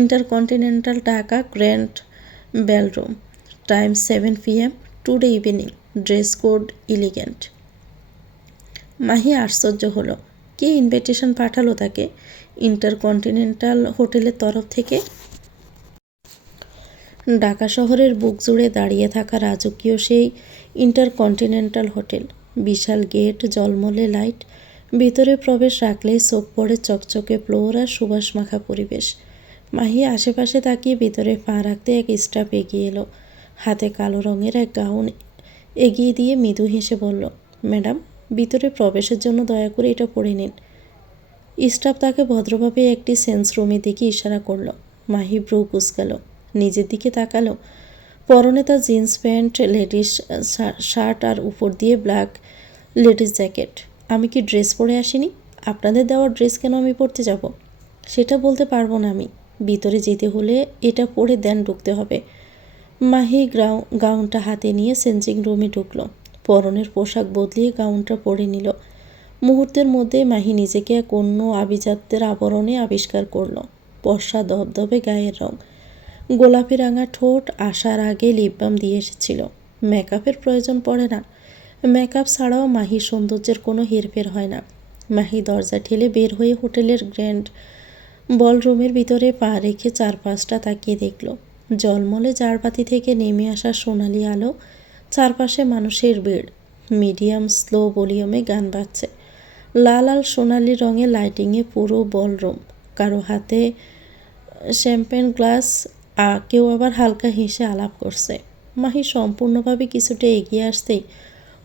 InterContinental Dhaka grand ballroom, time 7 PM today evening, dress code elegant. Mahi আশ্চর্য হলো। কে ইনভিটেশন পাঠালো তাকে? ইন্টারকন্টিনেন্টাল হোটেলের তরফ থেকে? ঢাকা শহরের বুক জুড়ে দাঁড়িয়ে থাকা রাজকীয় সেই ইন্টারকন্টিনেন্টাল হোটেল। বিশাল গেট, ঝলমলে লাইট, ভিতরে প্রবেশ রাখলেই চোখ পড়ে চকচকে ফ্লোর আর সুবাস মাখা পরিবেশ। মাহি আশেপাশে তাকিয়ে ভিতরে পা রাখতে এক স্টাফ এগিয়ে এলো। হাতে কালো রঙের এক গাউন এগিয়ে দিয়ে মৃদু হেসে বলল, ম্যাডাম, ভিতরে প্রবেশের জন্য দয়া করে এটা পরে নিন। স্টাফ তাকে ভদ্রভাবে একটি সেন্স রুমের দিকে ইশারা করল। মাহি ব্রু কুঁচকাল, নিজের দিকে তাকালো। পরনে তার জিন্স প্যান্ট, লেডিস শার্ট আর উপর দিয়ে ব্ল্যাক লেডিস জ্যাকেট। আমি কি ড্রেস পরে আসিনি? আপনাদের দেওয়া ড্রেস কেন আমি পরতে যাব? সেটা বলতে পারবো না আমি। ভিতরে যেতে হলে এটা পরে দেন ঢুকতে হবে। মাহি গাউনটা হাতে নিয়ে চেঞ্জিং রুমে ঢুকলো। পরনের পোশাক বদলিয়ে গাউনটা পরে নিল। মুহূর্তের মধ্যে মাহি নিজেকে এক অন্য আভিজাত্যের আবরণে আবিষ্কার করল। ফর্সা ধবধবে গায়ের রং, গোলাপি রাঙা ঠোঁট, আসার আগে লিপ বাম দিয়ে এসেছিল। মেকআপের প্রয়োজন পড়ে না। মেকআপ ছাড়াও মাহির সৌন্দর্যের কোনো হেরফের হয় না। মাহি দরজা ঠেলে বের হয়ে হোটেলের গ্র্যান্ড বলরুমের ভিতরে পা রেখে চারপাশটা তাকিয়ে দেখল। জলমলে জারবাতি থেকে নেমে আসা সোনালি আলো, চারপাশে মানুষের ভিড়। মিডিয়াম স্লো ভলিউমে গান বাজছে। লাল আর সোনালি রঙে লাইটিংয়ে পুরো বলরুম। কারো হাতে শ্যাম্পেন গ্লাস, কেউ আবার হালকা হেসে আলাপ করছে। মাহি সম্পূর্ণভাবে কিছুটা এগিয়ে আসতেই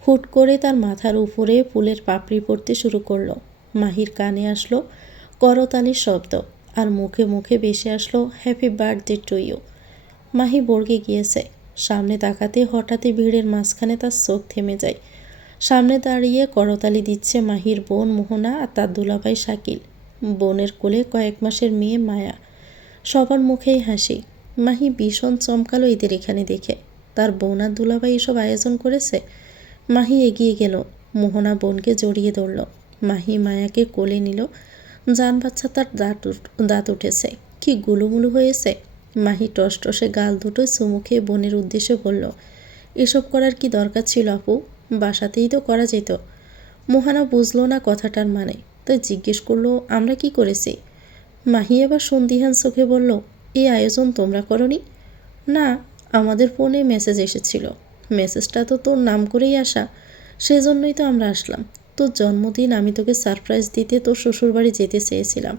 হুট করে তার মাথার উপরে ফুলের পাপড়ি পড়তে শুরু করলো। মাহির কানে আসলো করতালির শব্দ, আর মুখে মুখে ভেসে আসলো happy birthday to you. Mahi বর্গে গিয়েছে। সামনে তাকাতে হঠাৎই ভিড়ের মাঝখানে তার চোখ থেমে যায়। সামনে দাঁড়িয়ে করতালি দিচ্ছে মাহির বোন মোহনা আর তার দুলাভাই শাকিল। বোনের কোলে কয়েক মাসের মেয়ে মায়া। সবার মুখেই হাসি। মাহি ভীষণ চমকালো এদের এখানে দেখে। তার বোন আর দুলাভাই এসব আয়োজন করেছে। মাহি এগিয়ে গেল, মোহনা বোনকে জড়িয়ে ধরল। মাহি মায়াকে কোলে নিল। জান বাচ্চা তার দাঁত উঠেছে, কি গুলুমুলু হয়েছে। মাহি টসটসে গাল দুটো চুমু খেয়ে বোনের উদ্দেশ্যে বলল, এসব করার কি দরকার ছিল আপু? বাসাতেই তো করা যেত। মোহনা বুঝলো না কথাটার মানে, তাই জিজ্ঞেস করলো, আমরা কি করেছি? মাহি এবার সন্দিহান চোখে বলল, এই আয়োজন তোমরা করনি? না, আমাদের ফোনে মেসেজ এসেছিল। মেসেজটা তো তোর নাম করেই আসা, সেজন্যই তো আমরা আসলাম। তোর জন্মদিন, আমি তোকে সারপ্রাইজ দিতে তোর শ্বশুরবাড়ি যেতে চেয়েছিলাম।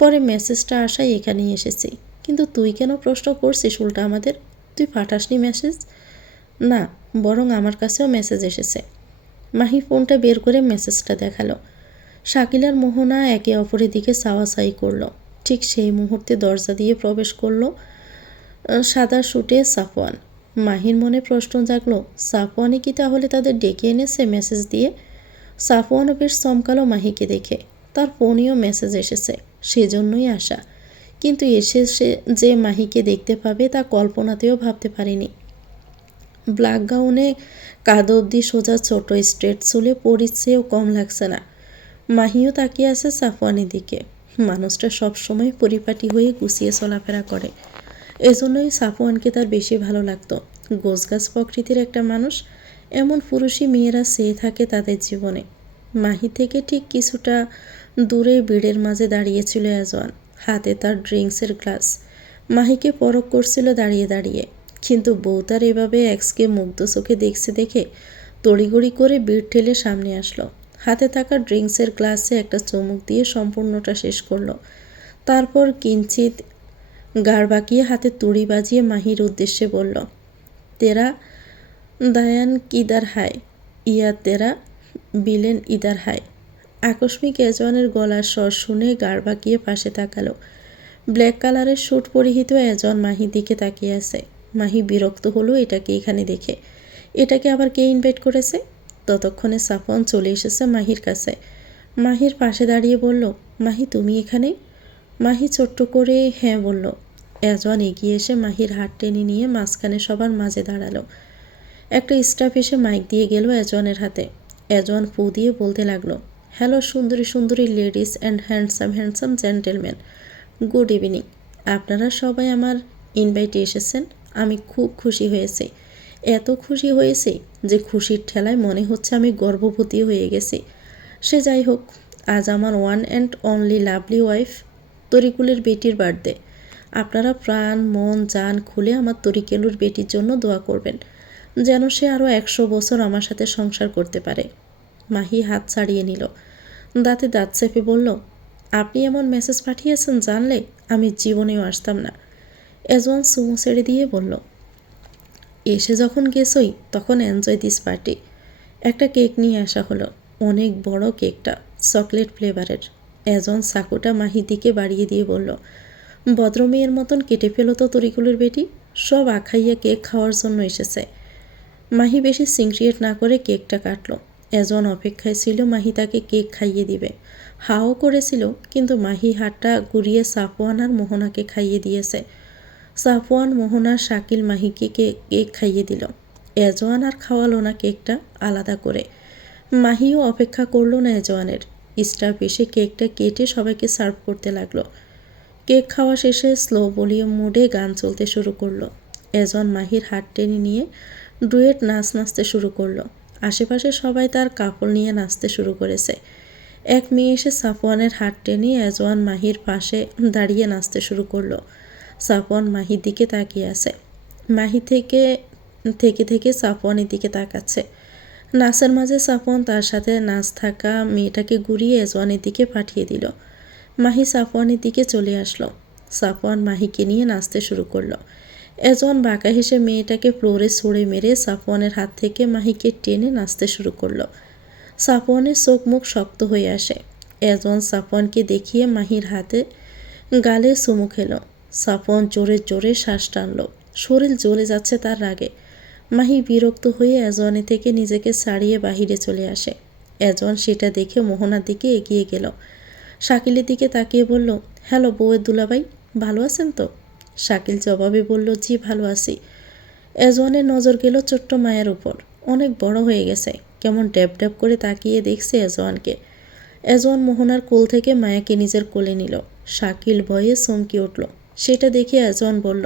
পরে মেসেজটা আসায় এখানেই এসেছি। কিন্তু তুই কেন প্রশ্ন করছিস উল্টা আমাদের? তুই পাঠাসনি মেসেজ? না, বরং আমার কাছেও মেসেজ এসেছে। মাহি ফোনটা বের করে মেসেজটা দেখালো। শাকিল আর মোহনা একে অপরের দিকে চাওয়াচাই করলো। ঠিক সেই মুহূর্তে দরজা দিয়ে প্রবেশ করলো সাদা শুটে সাফওয়ান। মাহির মনে প্রশ্ন জাগলো, সাফওয়ানই কি তাহলে তাদের ডেকে এনেছে মেসেজ দিয়ে? সাফওয়ানও বেশ চমকালো মাহিকে দেখে। তার ফোনেও মেসেজ এসেছে, সেজন্যই আসা। কিন্তু এসে সে যে মাহিকে দেখতে পাবে তা কল্পনাতেও ভাবতে পারেনি। ব্ল্যাক গাউনে কাঁধ অবধি সোজা ছোট স্ট্রেট চুলে পরিচেও কম লাগছে না। মাহিও তাকিয়ে আছে সাফওয়ানের দিকে। মানুষটা সবসময় পরিপাটি হয়ে গুছিয়ে চলাফেরা করে, এজন্যই সাফওয়ানকে তার বেশি ভালো লাগতো। গোছগাছ প্রকৃতির একটা মানুষ। এমন পুরুষই মেয়েরা চেয়ে থাকে তাদের জীবনে। মাহি থেকে ঠিক কিছুটা দূরে ভিড়ের মাঝে দাঁড়িয়েছিল এজওয়ান, হাতে তার ড্রিঙ্কসের গ্লাস। মাহিকে পরখ করছিল দাঁড়িয়ে দাঁড়িয়ে। কিন্তু বউ তার এভাবে এক্সকে মুগ্ধ চোখে দেখছে দেখে তড়িগড়ি করে ভিড় ঠেলে সামনে আসলো। হাতে থাকা ড্রিঙ্কসের গ্লাসে একটা চুমুক দিয়ে সম্পূর্ণটা শেষ করলো। তারপর কিঞ্চিত গাড় বাঁকিয়ে হাতে তুড়ি বাজিয়ে মাহির উদ্দেশ্যে বলল, তেরা দায়ান কিদার হায়, ইয়া তেরা বিলেন ইদার হায়। আকস্মিক এজওয়ানের গলার স্বর শুনে গাড় বাঁকিয়ে পাশে তাকালো। ব্ল্যাক কালারের স্যুট পরিহিত এজওয়ান মাহির দিকে তাকিয়ে আছে। মাহি বিরক্ত হলো এটাকে এখানে দেখে। এটাকে আবার কে ইনভাইট করেছে? ততক্ষণে সাফওয়ান চলে এসেছে মাহির কাছে। মাহির পাশে দাঁড়িয়ে বলল, মাহি তুমি এখানে? মাহি ছোট্ট করে হ্যাঁ বলল। এজওয়ান এগিয়ে এসে মাহির হাত টেনে নিয়ে মাঝখানে সবার মাঝে দাঁড়ালো। একটা স্টাফ এসে মাইক দিয়ে গেল এজওয়ানের হাতে। এজওয়ান ফু দিয়ে বলতে লাগলো, হ্যালো সুন্দরী সুন্দরী ladies and handsome handsome gentleman, good evening. আপনারা সবাই আমার ইনভাইটে এসেছেন। আমি খুব খুশি হয়েছি। এত খুশি হয়েছি যে খুশির ঠেলায় মনে হচ্ছে আমি গর্ভবতী হয়ে গেছি। সে যাই হোক, আজ আমার one and only lovely wife তরিকুলের বেটির বার্থডে। আপনারা প্রাণ মন জান খুলে আমার তরিকেলুর বেটির জন্য দোয়া করবেন, যেন সে আরও 100 বছর আমার সাথে সংসার করতে পারে। মাহি হাত ছাড়িয়ে নিল, দাঁতে দাঁত চেপে বলল, আপনি এমন মেসেজ পাঠিয়েছেন জানলে আমি জীবনেও আসতাম না। এজওয়ান সুমো ছেড়ে দিয়ে বলল, এসে যখন গেছই তখন এনজয় দিস পার্টি। একটা কেক নিয়ে আসা হলো, অনেক বড় কেকটা, চকলেট ফ্লেভারের। এজন চাকুটা মাহির দিকে বাড়িয়ে দিয়ে বলল, ভদ্রমেয়ের মতন কেটে ফেলো তো তরিকুলের বেটি, সব আখাইয়া কেক খাওয়ার জন্য এসেছে। মাহি বেশি সিনক্রিয়েট না করে কেকটা কাটলো। এজন অপেক্ষায় ছিল মাহি তাকে কেক খাইয়ে দিবে, হাও করেছিল, কিন্তু মাহি হাতটা ঘুরিয়ে সাফওয়ান আর মোহনাকে খাইয়ে দিয়েছে। সাফওয়ান, মোহনা, শাকিল মাহিকে কেক খাইয়ে দিল। এজওয়ান আর খাওয়ালো না কেকটা আলাদা করে। মাহিও অপেক্ষা করলো না এজওয়ানের। স্টাফ এসে কেকটা কেটে সবাইকে সার্ভ করতে লাগলো। কেক খাওয়া শেষে স্লো ভলিউম মোডে গান চলতে শুরু করলো। এজন মাহির হাত টেনে নিয়ে ডুয়েট নাচতে শুরু করলো। আশেপাশে সবাই তার কাপড় নিয়ে নাচতে শুরু করেছে। এক মেয়ে এসে সাফওয়ানের হাত টেনে এজওয়ান মাহির পাশে দাঁড়িয়ে নাচতে শুরু করলো। সাফওয়ান মাহির দিকে তাকিয়ে আছে। মাহি থেকে থেকে সাফওয়ানের দিকে তাকাচ্ছে। নাচের মাঝে সাফওয়ান তার সাথে নাচ থাকা মেয়েটাকে ঘুরিয়ে এজওয়ানের দিকে পাঠিয়ে দিল। মাহি সাফওয়ানের দিকে চলে আসলো। সাফওয়ান মাহিকে নিয়ে নাচতে শুরু করলো। এজওয়ান বাঁকা হেসে মেয়েটাকে ফ্লোরে ছুঁড়ে মেরে সাফওয়ানের হাত থেকে মাহিকে টেনে নাচতে শুরু করলো। সাফওয়ানের চোখ মুখ শক্ত হয়ে আসে। এজওয়ান সাফওয়ানকে দেখিয়ে মাহির হাতে গালে চুমু খেলো। সাফওয়ান জোরে জোরে শ্বাস টানল, শরীর জ্বলে যাচ্ছে তার রাগে। মাহি বিরক্ত হয়ে এজওয়ানের থেকে নিজেকে ছাড়িয়ে বাহিরে চলে আসে। এজওয়ান সেটা দেখে মোহনার দিকে এগিয়ে গেল। শাকিলের দিকে তাকিয়ে বলল, হ্যালো বউয়ের দুলাভাই, ভালো আছেন তো? শাকিল জবাবে বলল, জি ভালো আছি। এজওয়ানের নজর গেল ছোট্ট মায়ের উপর। অনেক বড় হয়ে গেছে, কেমন ড্যাব ড্যাব করে তাকিয়ে দেখছে এজওয়ানকে। এজওয়ান মোহনার কোল থেকে মায়াকে নিজের কোলে নিল। শাকিল ভয়ে চমকে উঠল। সেটা দেখে এজওয়ান বলল,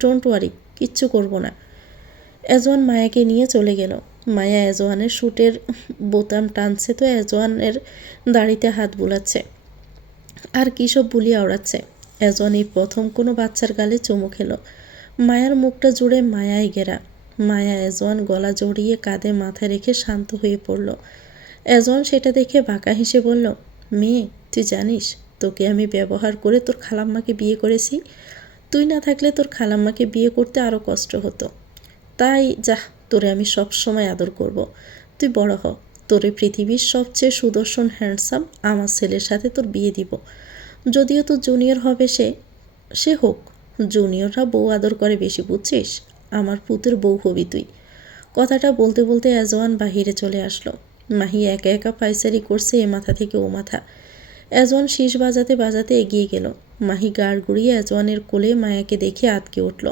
ডোন্ট ওয়ারি, কিচ্ছু করব না। এজওয়ান মায়াকে নিয়ে চলে গেল। মায়া এজওয়ানের স্যুটের বোতাম টানছে তো এজওয়ানের দাড়িতে হাত বুলাচ্ছে আর কী সব বুলিয়ে আওড়াচ্ছে। এজওয়ান এই প্রথম কোনো বাচ্চার গালে চুমু খেলো। মায়ার মুখটা জুড়ে মায়ায় ঘেরা। মায়া এজওয়ান গলা জড়িয়ে কাঁধে মাথা রেখে শান্ত হয়ে পড়ল। এজওয়ান সেটা দেখে বাঁকা হেসে বলল, মেয়ে তুই জানিস তোকে আমি ব্যবহার করে তোর খালাম্মাকে বিয়ে করেছি। তুই না থাকলে তোর খালাম্মাকে বিয়ে করতে আরও কষ্ট হতো। তাই যা, তোরে আমি সব সময় আদর করব। তুই বড় হ, তোরে পৃথিবীর সবচেয়ে সুদর্শন হ্যান্ডসাম আমার ছেলের সাথে তোর বিয়ে দিব। যদিও তোর জুনিয়র হবে সে হোক, জুনিয়ররা বউ আদর করে বেশি, বুঝছিস? আমার পুতের বউ হবি তুই। কথাটা বলতে বলতে এজওয়ান বাহিরে চলে আসলো। মাহি একা একা পায়চারি করছে এ মাথা থেকে ও মাথা। এজওয়ান শীষ বাজাতে বাজাতে এগিয়ে গেল। মাহি গাড় গুড়িয়ে এজওয়ানের কোলে মায়াকে দেখে আটকে উঠল।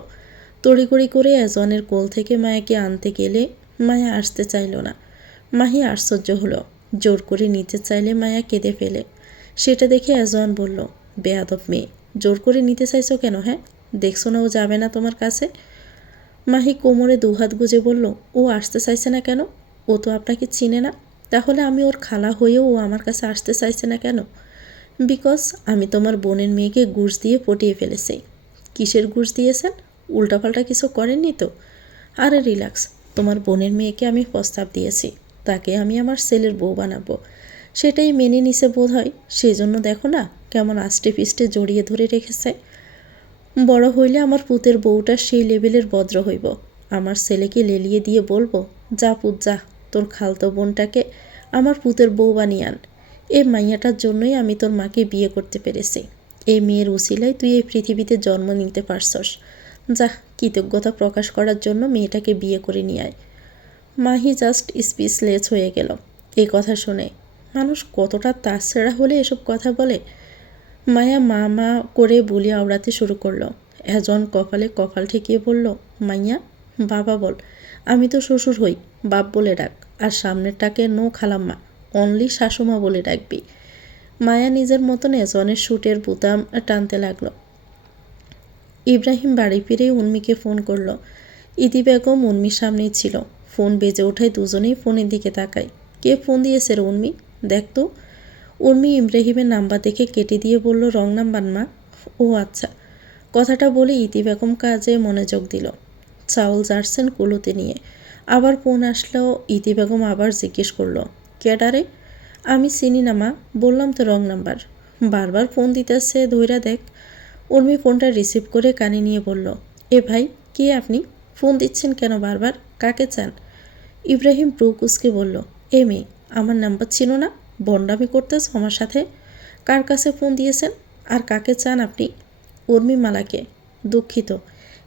তড়িঘড়ি করে এজওয়ানের কোল থেকে মায়াকে আনতে গেলে মায়া আসতে চাইল না। মাহি আশ্চর্য হলো। জোর করে নিতে চাইলে মায়া কেঁদে ফেলে। সেটা দেখে এজওয়ান বলল, বেয়াদব মেয়ে, জোর করে নিতে চাইছো কেন? হ্যাঁ, দেখছো না ও যাবে না তোমার কাছে? মাহি কোমরে দুহাত গুজে বলল, ও আসতে চাইছে না কেন? ও তো আপনাকে চিনে না। তাহলে আমি ওর খালা হয়েও ও আমার কাছে আসতে চাইছে না কেন? বিকজ আমি তোমার বোনের মেয়েকে ঘুষ দিয়ে পটিয়ে ফেলেছি। কিসের ঘুষ দিয়েছেন? উল্টাপাল্টা কিছু করেননি তো? আরে রিল্যাক্স, তোমার বোনের মেয়েকে আমি প্রস্তাব দিয়েছি, তাকে আমি আমার ছেলের বউ বানাবো। সেটাই মেনে নিছে বোধ হয়, সেই জন্য দেখো না কেমন আষ্টে পিষ্টে জড়িয়ে ধরে রেখেছে। বড় হইলে আমার পুতের বউটা সেই লেভেলের ভদ্র হইব। আমার ছেলেকে লেলিয়ে দিয়ে বলবো, যা পুত যা, তোর খালতো বোনটাকে আমার পুতের বউ বানিয়ে আন। এই মাইয়াটার জন্যই আমি তোর মাকে বিয়ে করতে পেরেছি। এই মেয়ের উসিলায় তুই এই পৃথিবীতে জন্ম নিতে পারছস। যা, কৃতজ্ঞতা প্রকাশ করার জন্য মেয়েটাকে বিয়ে করে নিয়ে আয়। মাহি জাস্ট স্পিচলেস হয়ে গেল এই কথা শুনে। মানুষ কতটা তাছাড়া হলে এসব কথা বলে। মায়া মা মা করে বুলি আওড়াতে শুরু করলো। এজন কপালে কপাল ঠেকিয়ে বলল, মাইয়া বাবা বল, আমি তো শ্বশুর হই, বাপ বলে ডাক, আর সামনেরটাকে নো খালাম্মা, অনলি শাশুমা বলে ডাকবি। মায়া নিজের মতন এজনের স্যুটের বোতাম টানতে লাগলো। ইব্রাহিম বাড়ি ফিরে উর্মিকে ফোন করলো। ইতি বেগম উর্মির সামনেই ছিল। ফোন বেজে ওঠায় দুজনেই ফোনের দিকে তাকায়। কে ফোন দিয়েছে রে উর্মি? দেখ তো। উর্মি ইব্রাহিমের নাম্বার দেখে কেটে দিয়ে বলল, রং নাম্বার মা। ও আচ্ছা। কথাটা বলে ইতি বেগম কাজে মনোযোগ দিল। চাউল জারছেন কুলোতে নিয়ে। আবার ফোন আসলো। ইতি বেগম আবার জিজ্ঞেস করলো, কেডারে? আমি চিনি না মা, বললাম তো রং নাম্বার। বারবার ফোন দিতেছে, ধইরা দেখ। উর্মি ফোনটা রিসিভ করে কানে নিয়ে বলল, এ ভাই, কে আপনি? ফোন দিচ্ছেন কেন বারবার? কাকে চান? ইব্রাহিম ব্রু কুচকে বলল, এ মেয়ে, আমার নাম্বার ছিল না? বন্ডামি করতেছ আমার সাথে? কার কাছে ফোন দিয়েছেন? আর কাকে চান আপনি? উর্মি মালাকে। দুঃখিত,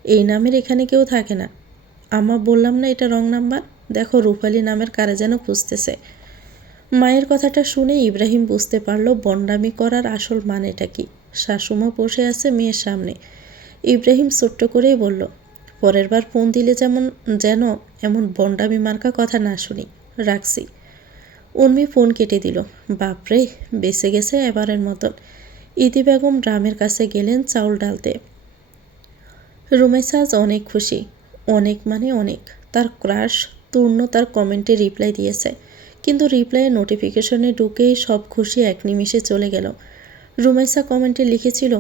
এই নামের এখানে কেউ থাকে না। আমা বললাম না এটা রং নাম্বার? দেখো রূপালী নামের কারে যেন খুঁজতেছে। মায়ের কথাটা শুনে ইব্রাহিম বুঝতে পারল বন্ডামি করার আসল মানেটা কি। শাশুমা বসে আছে মেয়ের সামনে। ইব্রাহিম ছোট্ট করেই বলল, পরের বার ফোন দিলে যেন এমন বন্ডামি মার্কা কথা না শুনি। রাখছি। উর্মি ফোন কেটে দিল। বাপরে, বেঁচে গেছে এবারের মতন। ইতি বেগম ড্রামের কাছে গেলেন চাউল ডালতে। রুমেশা আজ অনেক খুশি। অনেক মানে অনেক। তার ক্রাশ তূর্ণ তার কমেন্টে রিপ্লাই দিয়েছে, কিন্তু রিপ্লাইয়ের নোটিফিকেশনে ঢুকেই সব খুশি এক নিমিষে চলে গেল। রুমেশা কমেন্টে লিখেছিল,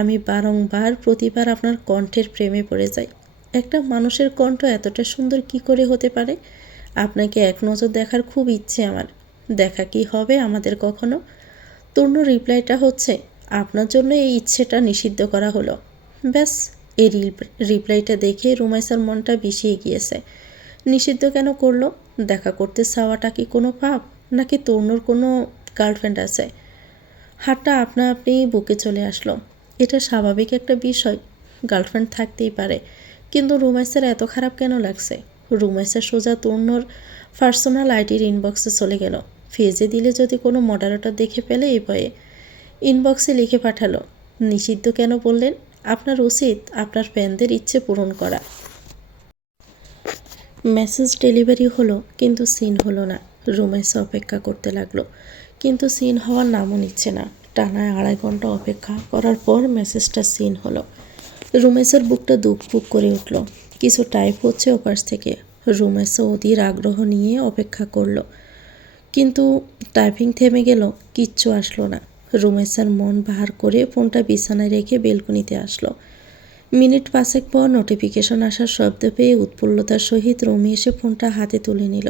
আমি বারংবার প্রতিবার আপনার কণ্ঠের প্রেমে পড়ে যাই। একটা মানুষের কণ্ঠ এতটা সুন্দর কি করে হতে পারে? আপনাকে এক নজর দেখার খুব ইচ্ছে আমার। দেখা কি হবে আমাদের কখনো? তূর্ণ রিপ্লাইটা হচ্ছে, আপনার জন্য এই ইচ্ছেটা নিষিদ্ধ করা হলো। ব্যাস, এই রিপ্লাইটা দেখে রুমাইসার মনটা বিষিয়ে গিয়েছে। নিষিদ্ধ কেন করলো? দেখা করতে চাওয়াটা কি কোনো পাপ? নাকি তরুণর কোনো গার্লফ্রেন্ড আছে? হাতটা আপনা আপনি বুকে চলে আসলো। এটা স্বাভাবিক একটা বিষয়। গার্লফ্রেন্ড থাকতেই পারে, কিন্তু রুমাইসার এত খারাপ কেন লাগছে? রুমাইসা সোজা তরুণর পার্সোনাল আইডির ইনবক্সে চলে গেল। ফেজে দিলে যদি কোনো মডারেটর দেখে ফেলে এই ভয়ে। ইনবক্সে লিখে পাঠালো, নিষিদ্ধ কেন বললেন? আপনার উচিত আপনার ফ্যানদের ইচ্ছে পূরণ করা। মেসেজ ডেলিভারি হলো, কিন্তু সিন হলো না। রুমেশা অপেক্ষা করতে লাগলো, কিন্তু সিন হওয়ার নামও নিচ্ছে না। টানা 2.5 ঘন্টা অপেক্ষা করার পর মেসেজটা সিন হলো। রুমেশার বুকটা দুক করে উঠল। কিছু টাইপ হচ্ছে ওপাশ থেকে। রুমেশা অধীর আগ্রহ নিয়ে অপেক্ষা করলো, কিন্তু টাইপিং থেমে গেল, কিচ্ছু আসলো না। রুমেশার মন ভার করে ফোনটা বিছানায় রেখে বেলকনিতে আসলো। মিনিট 5 পর নোটিফিকেশন আসার শব্দ পেয়ে উৎফুল্লতার সহিত রুমে এসে ফোনটা হাতে তুলে নিল।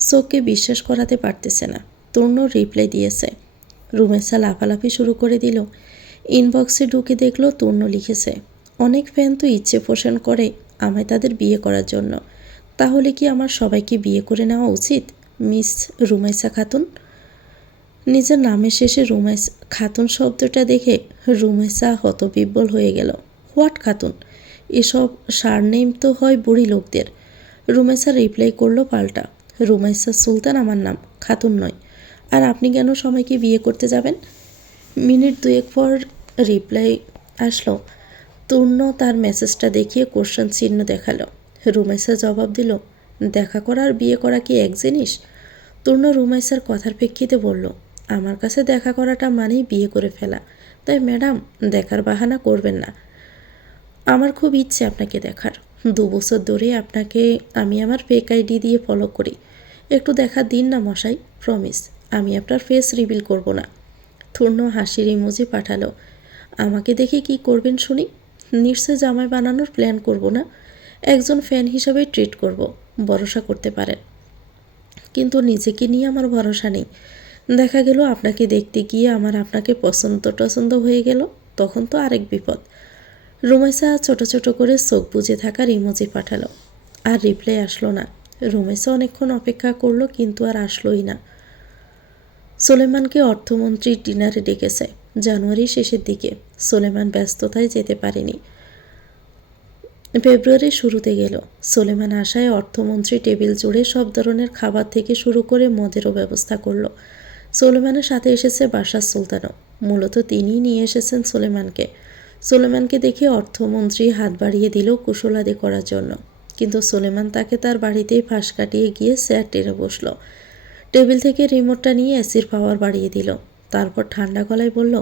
চোখকে বিশ্বাস করাতে পারতেছে না। তরুণ রিপ্লাই দিয়েছে। রুমেশা লাফালাফি শুরু করে দিল। ইনবক্সে ঢুকে দেখলো তরুণ লিখেছে, অনেক ফ্যান তো ইচ্ছে পোষণ করে আমায় তাদের বিয়ে করার জন্য। তাহলে কি আমার সবাইকে বিয়ে করে নেওয়া উচিত? মিস রুমেশা খাতুন। নিজের নামের শেষে খাতুন শব্দটা দেখে রুমেশা হতবিহ্বল হয়ে গেল। হোয়াট খাতুন? এসব সারনেম তো হয় বুড়ি লোকদের। রুমেশা রিপ্লাই করলো পাল্টা, রুমেশা সুলতান আমার নাম, খাতুন নয়। আর আপনি কেন সবাইকে বিয়ে করতে যাবেন? মিনিট 2 পর রিপ্লাই আসলো। তূর্ণ তার মেসেজটা দেখিয়ে কোশ্চেন চিহ্ন দেখালো। রুমেশা জবাব দিল, দেখা করা আর বিয়ে করা কি এক জিনিস? তূর্ণ রুমেশার কথার প্রেক্ষিতে বলল, আমার কাছে দেখা করাটা মানেই বিয়ে করে ফেলা। তাই ম্যাডাম, দেখার বাহানা করবেন না। আমার খুব ইচ্ছে আপনাকে দেখার। 2 বছর ধরে আপনাকে আমি আমার ফেক আইডি দিয়ে ফলো করি। একটু দেখা দিন না মশাই, প্রমিস আমি আপনার ফেস রিভিল করব না। তূর্ণ হাসির ইমোজি পাঠালো। আমাকে দেখে কি করবেন শুনি? নিশ্চয় জামাই বানানোর প্ল্যান করব না, একজন ফ্যান হিসাবে ট্রিট করব, ভরসা করতে পারেন। কিন্তু নিজেকে নিয়ে আমার ভরসা নেই। দেখা গেল আপনাকে দেখতে গিয়ে আমার আপনাকে পছন্দ হয়ে গেল, তখন তো আরেক বিপদ। রুমেশা ছোট ছোট করে চোখ বুজে থাকার ইমোজি পাঠালো। আর রিপ্লাই আসলো না। রুমেশা অনেকক্ষণ অপেক্ষা করলো, কিন্তু আর আসলোই না। সোলেমানকে অর্থমন্ত্রী ডিনারে ডেকেছে জানুয়ারির শেষের দিকে। সোলেমান ব্যস্ততায় যেতে পারেনি। ফেব্রুয়ারির শুরুতে গেল। সোলেমান আশায় অর্থমন্ত্রী টেবিল জুড়ে সব ধরনের খাবার থেকে শুরু করে মদেরও ব্যবস্থা করলো। সোলেমানের সাথে এসেছে বাসার সুলতানও। মূলত তিনিই নিয়ে এসেছেন সোলেমানকে। সোলেমানকে দেখে অর্থমন্ত্রী হাত বাড়িয়ে দিল কুশলাদি করার জন্য, কিন্তু সোলেমান তাকে তার বাড়িতেই ফাঁস কাটিয়ে গিয়ে চেয়ার টেনে বসল। টেবিল থেকে রিমোটটা নিয়ে এসির পাওয়ার বাড়িয়ে দিল। তারপর ঠান্ডা গলায় বলল,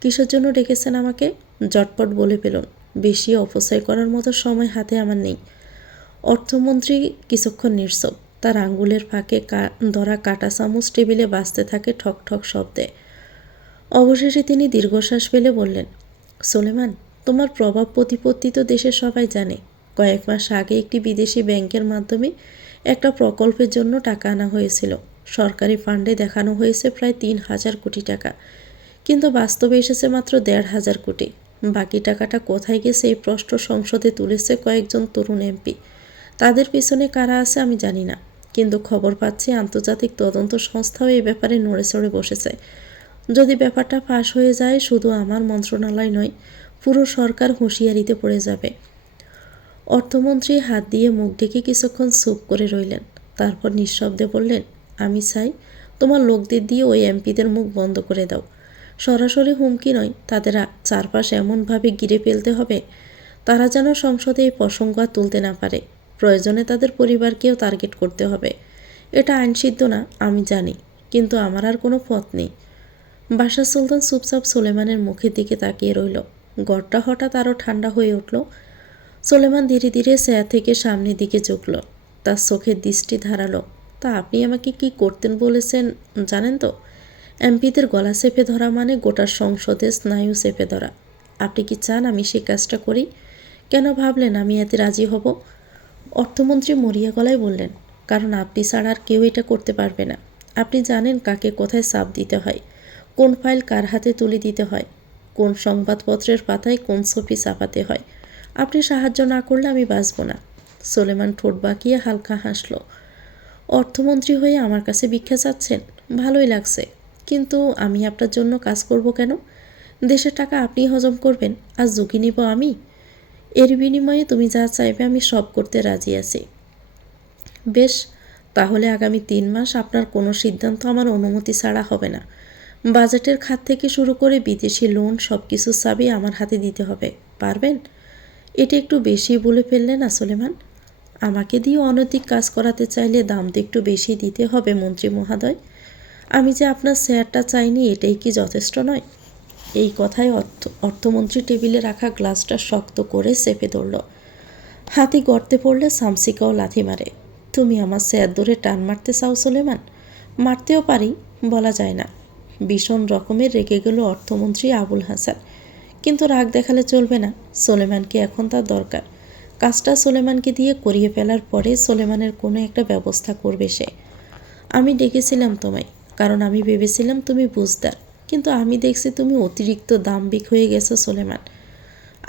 কিসের জন্য ডেকেছেন আমাকে? ঝটপট বলে ফেলুন, বেশি অপচয় করার মতো সময় হাতে আমার নেই। অর্থমন্ত্রী কিছুক্ষণ নির্ছব। তার আঙ্গুলের ফাঁকে ধরা কাটা চামচ টেবিলে বাজতে থাকে ঠক ঠক শব্দে। অবশেষে তিনি দীর্ঘশ্বাস ফেলে বললেন, সোলেমান, তোমার প্রভাব প্রতিপত্তি তো দেশের সবাই জানে। কয়েক মাস আগে একটি বিদেশি ব্যাংকের মাধ্যমে একটা প্রকল্পের জন্য টাকা আনা হয়েছিল। সরকারি ফান্ডে দেখানো হয়েছে প্রায় ৩,০০০ কোটি টাকা, কিন্তু বাস্তবে এসেছে মাত্র ১,৫০০ কোটি। বাকি টাকাটা কোথায় গেছে এই প্রশ্ন সংসদে তুলেছে কয়েকজন তরুণ এমপি। তাদের পিছনে কারা আছে আমি জানি না, কিন্তু খবর পাচ্ছি আন্তর্জাতিক তদন্ত সংস্থাও এই ব্যাপারে নড়েচড়ে বসেছে। যদি ব্যাপারটা ফাঁস হয়ে যায়, শুধু আমার মন্ত্রণালয় নয়, পুরো সরকার হুঁশিয়ারিতে পড়ে যাবে। অর্থমন্ত্রী হাত দিয়ে মুখ ঢেকে কিছুক্ষণ চুপ করে রইলেন। তারপর নিঃশব্দে বললেন, আমি চাই তোমার লোকদের দিয়ে ওই এমপিদের মুখ বন্ধ করে দাও। সরাসরি হুমকি নয়, তাদের চারপাশ এমনভাবে ঘিরে ফেলতে হবে তারা যেন সংসদে এই প্রসঙ্গ আর তুলতে না পারে। প্রয়োজনে তাদের পরিবারকেও টার্গেট করতে হবে। এটা আইনসিদ্ধ না, আমি জানি, কিন্তু আমার আর কোনো পথ নেই। বাশার সুলতান চুপচাপ সুলেমানের মুখের দিকে তাকিয়ে রইল। ঘরটা হঠাৎ আরও ঠান্ডা হয়ে উঠল। সুলেমান ধীরে ধীরে চেয়ার থেকে সামনের দিকে ঝুঁকল। তার চোখের দৃষ্টি ধারালো। তা আপনি আমাকে কি করতেন বলেছেন জানেন তো? এমপিদের গলা চেপে ধরা মানে গোটা সংসদে স্নায়ু চেপে ধরা। আপনি কি চান আমি সেই কাজটা করি? কেন ভাবলেন আমি এতে রাজি হব? অর্থমন্ত্রী মরিয়া গলায় বললেন, কারণ আপনি ছাড়া আর কেউ এটা করতে পারবে না। আপনি জানেন কাকে কোথায় চাপ দিতে হয়, কোন ফাইল কার হাতে তুলে দিতে হয়, কোন সংবাদপত্রের পাতায় কোন ছবি চাপাতে হয়। আপনি সাহায্য না করলে আমি বাঁচব না। সুলেমান ঠোঁট বাঁকিয়ে হালকা হাসল। অর্থমন্ত্রী হয়ে আমার কাছে ভিক্ষা চাচ্ছেন? ভালোই লাগছে, কিন্তু আমি আপনার জন্য কাজ করব কেন? দেশের টাকা আপনি হজম করবেন আর ঝুঁকি নিব আমি? এর বিনিময়ে তুমি যা চাইবে আমি সব করতে রাজি আছি। বেশ, তাহলে আগামী ৩ মাস আপনার কোনো সিদ্ধান্ত আমার অনুমতি ছাড়া হবে না। বাজেটের খাত থেকে শুরু করে বিদেশি লোন সব কিছু চাবি আমার হাতে দিতে হবে। পারবেন? এটা একটু বেশি বলে ফেললেন না সুলেমান? আমাকে দিয়ে অনৈতিক কাজ করাতে চাইলে দাম তো একটু বেশি দিতে হবে মন্ত্রী মহোদয়। আমি যে আপনার শেয়ারটা চাইনি, এটাই কি যথেষ্ট নয়? এই কথায় অর্থমন্ত্রী টেবিলে রাখা গ্লাসটা শক্ত করে চেপে ধরল। হাতি গর্তে পড়লে সামসিকাও লাথি মারে। তুমি আমার শেয়ার ধরে টান মারতে চাও সুলেমান? মারতেও পারি, বলা যায় না। ভীষণ রকমের রেগে গেল অর্থমন্ত্রী আবুল হাসান। কিন্তু রাগ দেখালে চলবে না। সুলেমানকে এখন তার দরকার। কাজটা সুলেমানকে দিয়ে করিয়ে ফেলার পরে সুলেমানের কোনো একটা ব্যবস্থা করবে সে। আমি ডেকেছিলাম তোমায় কারণ আমি ভেবেছিলাম তুমি বুঝদার, কিন্তু আমি দেখছি তুমি অতিরিক্ত দাম্ভিক হয়ে গেছো সুলেমান।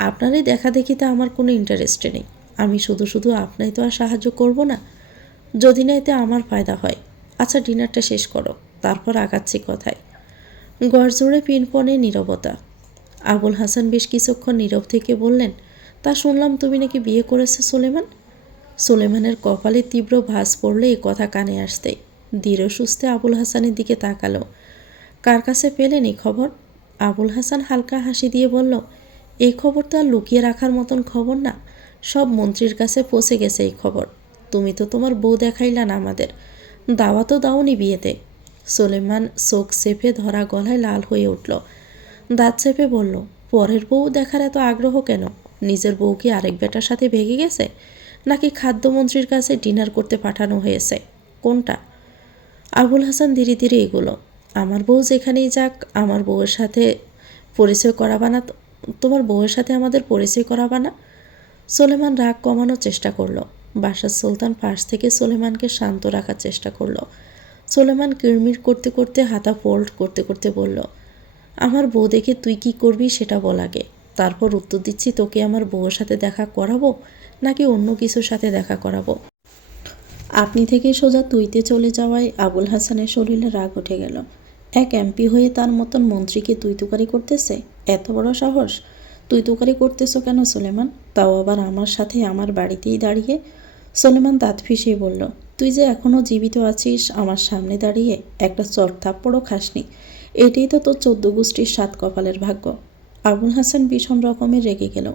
আপনারই দেখা দেখিতে আমার কোনো ইন্টারেস্টে নেই। আমি শুধু শুধু আপনাই তো আর সাহায্য করব না, যদি না এতে আমার ফায়দা হয়। আচ্ছা, ডিনারটা শেষ করো, তারপর আগাচ্ছি কথায়। গড়জোড়ে পিনপনে নীরবতা। আবুল হাসান বেশ কিছুক্ষণ নীরব থেকে বললেন, তা শুনলাম তুমি নাকি বিয়ে করেছো সুলেমান? সুলেমানের কপালে তীব্র ভাঁজ পড়লে এ কথা কানে আসতেই ধীরে সুস্থে আবুল হাসানের দিকে তাকালো। কার কাছে পেলেন এই খবর? আবুল হাসান হালকা হাসি দিয়ে বলল, এই খবর তো আর লুকিয়ে রাখার মতন খবর না। সব মন্ত্রীর কাছে পৌঁছে গেছে এই খবর। তুমি তো তোমার বউ দেখাইলা না আমাদের, দাওয়াতও দাওনি বিয়েতে। সুলেমান চোখ চেপে ধরা গলায় লাল হয়ে উঠল। দাঁত চেপে বলল, পরের বউ দেখার এত আগ্রহ কেন? নিজের বউ কি আরেক বেটার সাথে ভেগে গেছে, নাকি খাদ্যমন্ত্রীর কাছে ডিনার করতে পাঠানো হয়েছে? কোনটা? আবুল হাসান ধীরে ধীরে এগোলো। আমার বউ যেখানেই যাক, আমার বউয়ের সাথে পরিচয় করাবা না? তোমার বউয়ের সাথে আমাদের পরিচয় করাবা না? সুলেমান রাগ কমানোর চেষ্টা করলো। বাশার সুলতান পাশ থেকে সুলেমানকে শান্ত রাখার চেষ্টা করলো। সুলেমান কিরমির করতে করতে হাতা ফোল্ড করতে করতে বলল, আমার বউ দেখে তুই কি করবি সেটা বল আগে, তারপর উত্তর দিচ্ছি তোকে আমার বউয়ের সাথে দেখা করাবো নাকি অন্য কিছুর সাথে দেখা করাবো। আপনি থেকে সোজা তুইতে চলে যাওয়ায় আবুল হাসানের শরীরে রাগ উঠে গেল। এক এমপি হয়ে তার মতন মন্ত্রীকে তুই তুকারি করতেছে? এত বড় সাহস! তুই তুকারি করতেছো কেন সুলেমান? তাও আবার আমার সাথে, আমার বাড়িতেই দাঁড়িয়ে। সুলেমান দাঁত ফিসিয়ে বলল, তুই যে এখনও জীবিত আছিস আমার সামনে দাঁড়িয়ে একটা চট থাপ্পড়ও খাসনি, এটাই তো তোর 14 গোষ্ঠীর 7 কপালের ভাগ্য। আবুল হাসান ভীষণ রকমের রেগে গেল।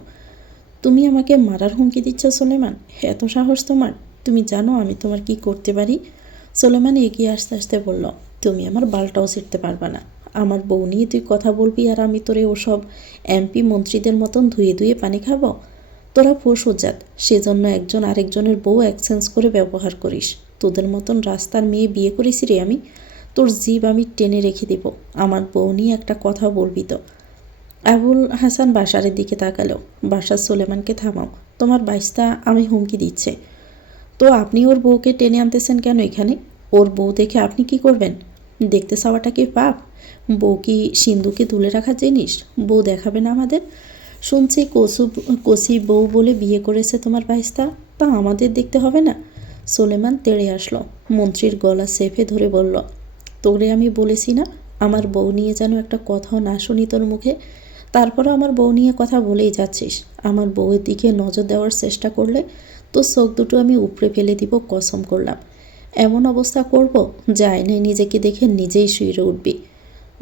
তুমি আমাকে মারার হুমকি দিচ্ছ সুলেমান? এত সাহস তোমার? তুমি জানো আমি তোমার কি করতে পারি? সুলেমান এগিয়ে আসতে আসতে বলল, তুমি আমার বালটাও ছিঁড়তে পারবা না। আমার বউ নিয়ে তুই কথা বলবি আর আমি তোরে ওসব এমপি মন্ত্রীদের মতন ধুয়ে ধুয়ে পানি খাবো? তোরা পশুজাত, সেজন্য একজন আরেকজনের বউ এক্সচেঞ্জ করে ব্যবহার করিস। তোদের মতন রাস্তার মেয়ে বিয়ে করেছি রে আমি? তোর জিভ আমি টেনে রেখে দেব। আমার বউ নিয়ে একটা কথা বলবি তো? আবুল হাসান বাসারের দিকে তাকালো। বাসার সুলেমানকে থামাও, তোমার বাইস্তা আমি হুমকি দিচ্ছে। তো আপনি ওর বউকে টেনে আনতেছেন কেন এখানে? ওর বউ দেখে আপনি কি করবেন? দেখতে চাওয়াটা কি পাপ? বউ কি সিন্ধুকে তুলে রাখার জিনিস? বউ দেখাবে না আমাদের? শুনছি কসি বউ বলে বিয়ে করেছে তোমার বাইস্তা, তা আমাদের দেখতে হবে না? সুলেমান তেড়ে আসলো। মন্ত্রীর গলা চেপে ধরে বলল, তোরে আমি বলেছি না আমার বউ নিয়ে যেন একটা কথাও না শুনি তোর মুখে? তারপরও আমার বউ নিয়ে কথা বলেই যাচ্ছিস। আমার বউয়ের দিকে নজর দেওয়ার চেষ্টা করলে তোর চোখ দুটো আমি উপড়ে ফেলে দিব, কসম করলাম। এমন অবস্থা করব যে আয়নায় নিজেকে দেখে নিজেই শুইরে উঠবি।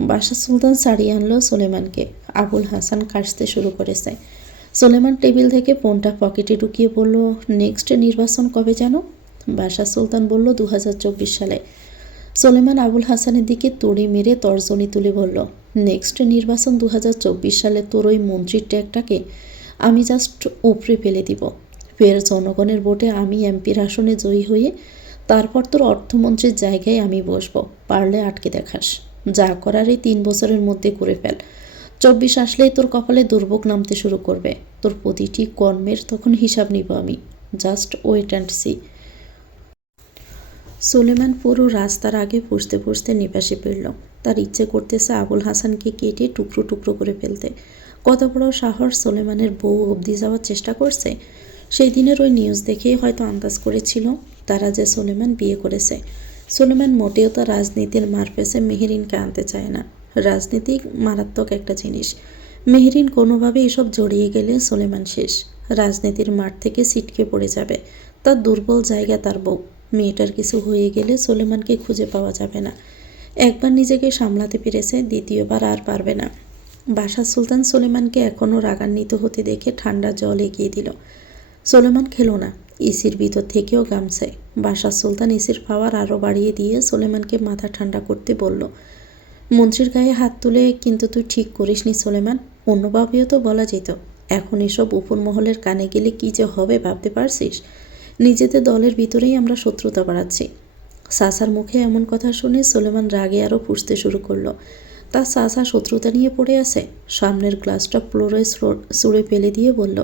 বাদশা সুলতান ছাড়িয়ে আনলো সুলেমানকে। আবুল হাসান কাশতে শুরু করেছে। সুলেমান টেবিল থেকে ফোনটা পকেটে ঢুকিয়ে বলল, নেক্সট নির্বাচন কবে যেন? বাদশা সুলতান বলল, 2024 সালে। সুলেমান আবুল হাসানের দিকে তড়ি মেরে তর্জনী তুলে বলল, নেক্সট নির্বাচন 2024 সালে? তোর ওই মন্ত্রীর ট্যাগটাকে আমি জাস্ট উপড়ে ফেলে দিব। ফের জনগণের ভোটে আমি এমপির আসনে জয়ী হয়ে তারপর তোর অর্থমন্ত্রীর জায়গায় আমি বসবো। পারলে আটকে দেখাস। যা করার এই 3 বছরের মধ্যে করে ফেল। 24 আসলেই তোর কপালে দুর্ভোগ নামতে শুরু করবে। তোর প্রতিটি কর্মের তখন হিসাব নিব আমি। Just wait and see. Suleman পুরো রাস্তার আগে ফুসতে ফুসতে নিবাসে ফিরল। তার ইচ্ছে করতেছে আবুল হাসানকে কেটে টুকরো টুকরো করে ফেলতে। কত বড় সাহস সুলেমানের বউ অবধি যাওয়ার চেষ্টা করছে। সেই দিনের ওই নিউজ দেখেই হয়তো আন্দাজ করেছিল তারা যে সুলেমান বিয়ে করেছে। সুলেমান মোটেও তো রাজনীতির মারপেসে মেহেরিনকে আনতে চায় না। রাজনীতি মারাত্মক একটা জিনিস। মেহেরিন কোনোভাবে এসব জড়িয়ে গেলে সুলেমান শেষ। রাজনীতির মাঠ থেকে ছিটকে পড়ে যাবে। তার দুর্বল জায়গা তার বউ। মেয়েটার কিছু হয়ে গেলে সুলেমানকে খুঁজে পাওয়া যাবে না। একবার নিজেকে সামলাতে পেরেছে, দ্বিতীয়বার আর পারবে না। বাদশা সুলতান সুলেমানকে এখনও রাগান্বিত হতে দেখে ঠান্ডা জল এগিয়ে দিল। সুলেমান খেলো না। এসির ভিতর থেকেও গামছে। বাদশা সুলতান এসির পাওয়ার আরও বাড়িয়ে দিয়ে সুলেমানকে মাথা ঠান্ডা করতে বলল, মন্ত্রীর গায়ে হাত তুলে কিন্তু তুই ঠিক করিসনি সুলেমান। অন্যভাবেও তো বলা যেত। এখন এসব উপর মহলের কানে গেলে কি যে হবে ভাবতে পারছিস? নিজেদের দলের ভিতরেই আমরা শত্রুতা বাড়াচ্ছি। সাসার মুখে এমন কথা শুনে সুলেমান রাগে আরও ফুঁসতে শুরু করলো। তার সাসা শত্রুতা নিয়ে পড়ে আছে। সামনের গ্লাসটা ফ্লোরে ছুঁড়ে ফেলে দিয়ে বলল,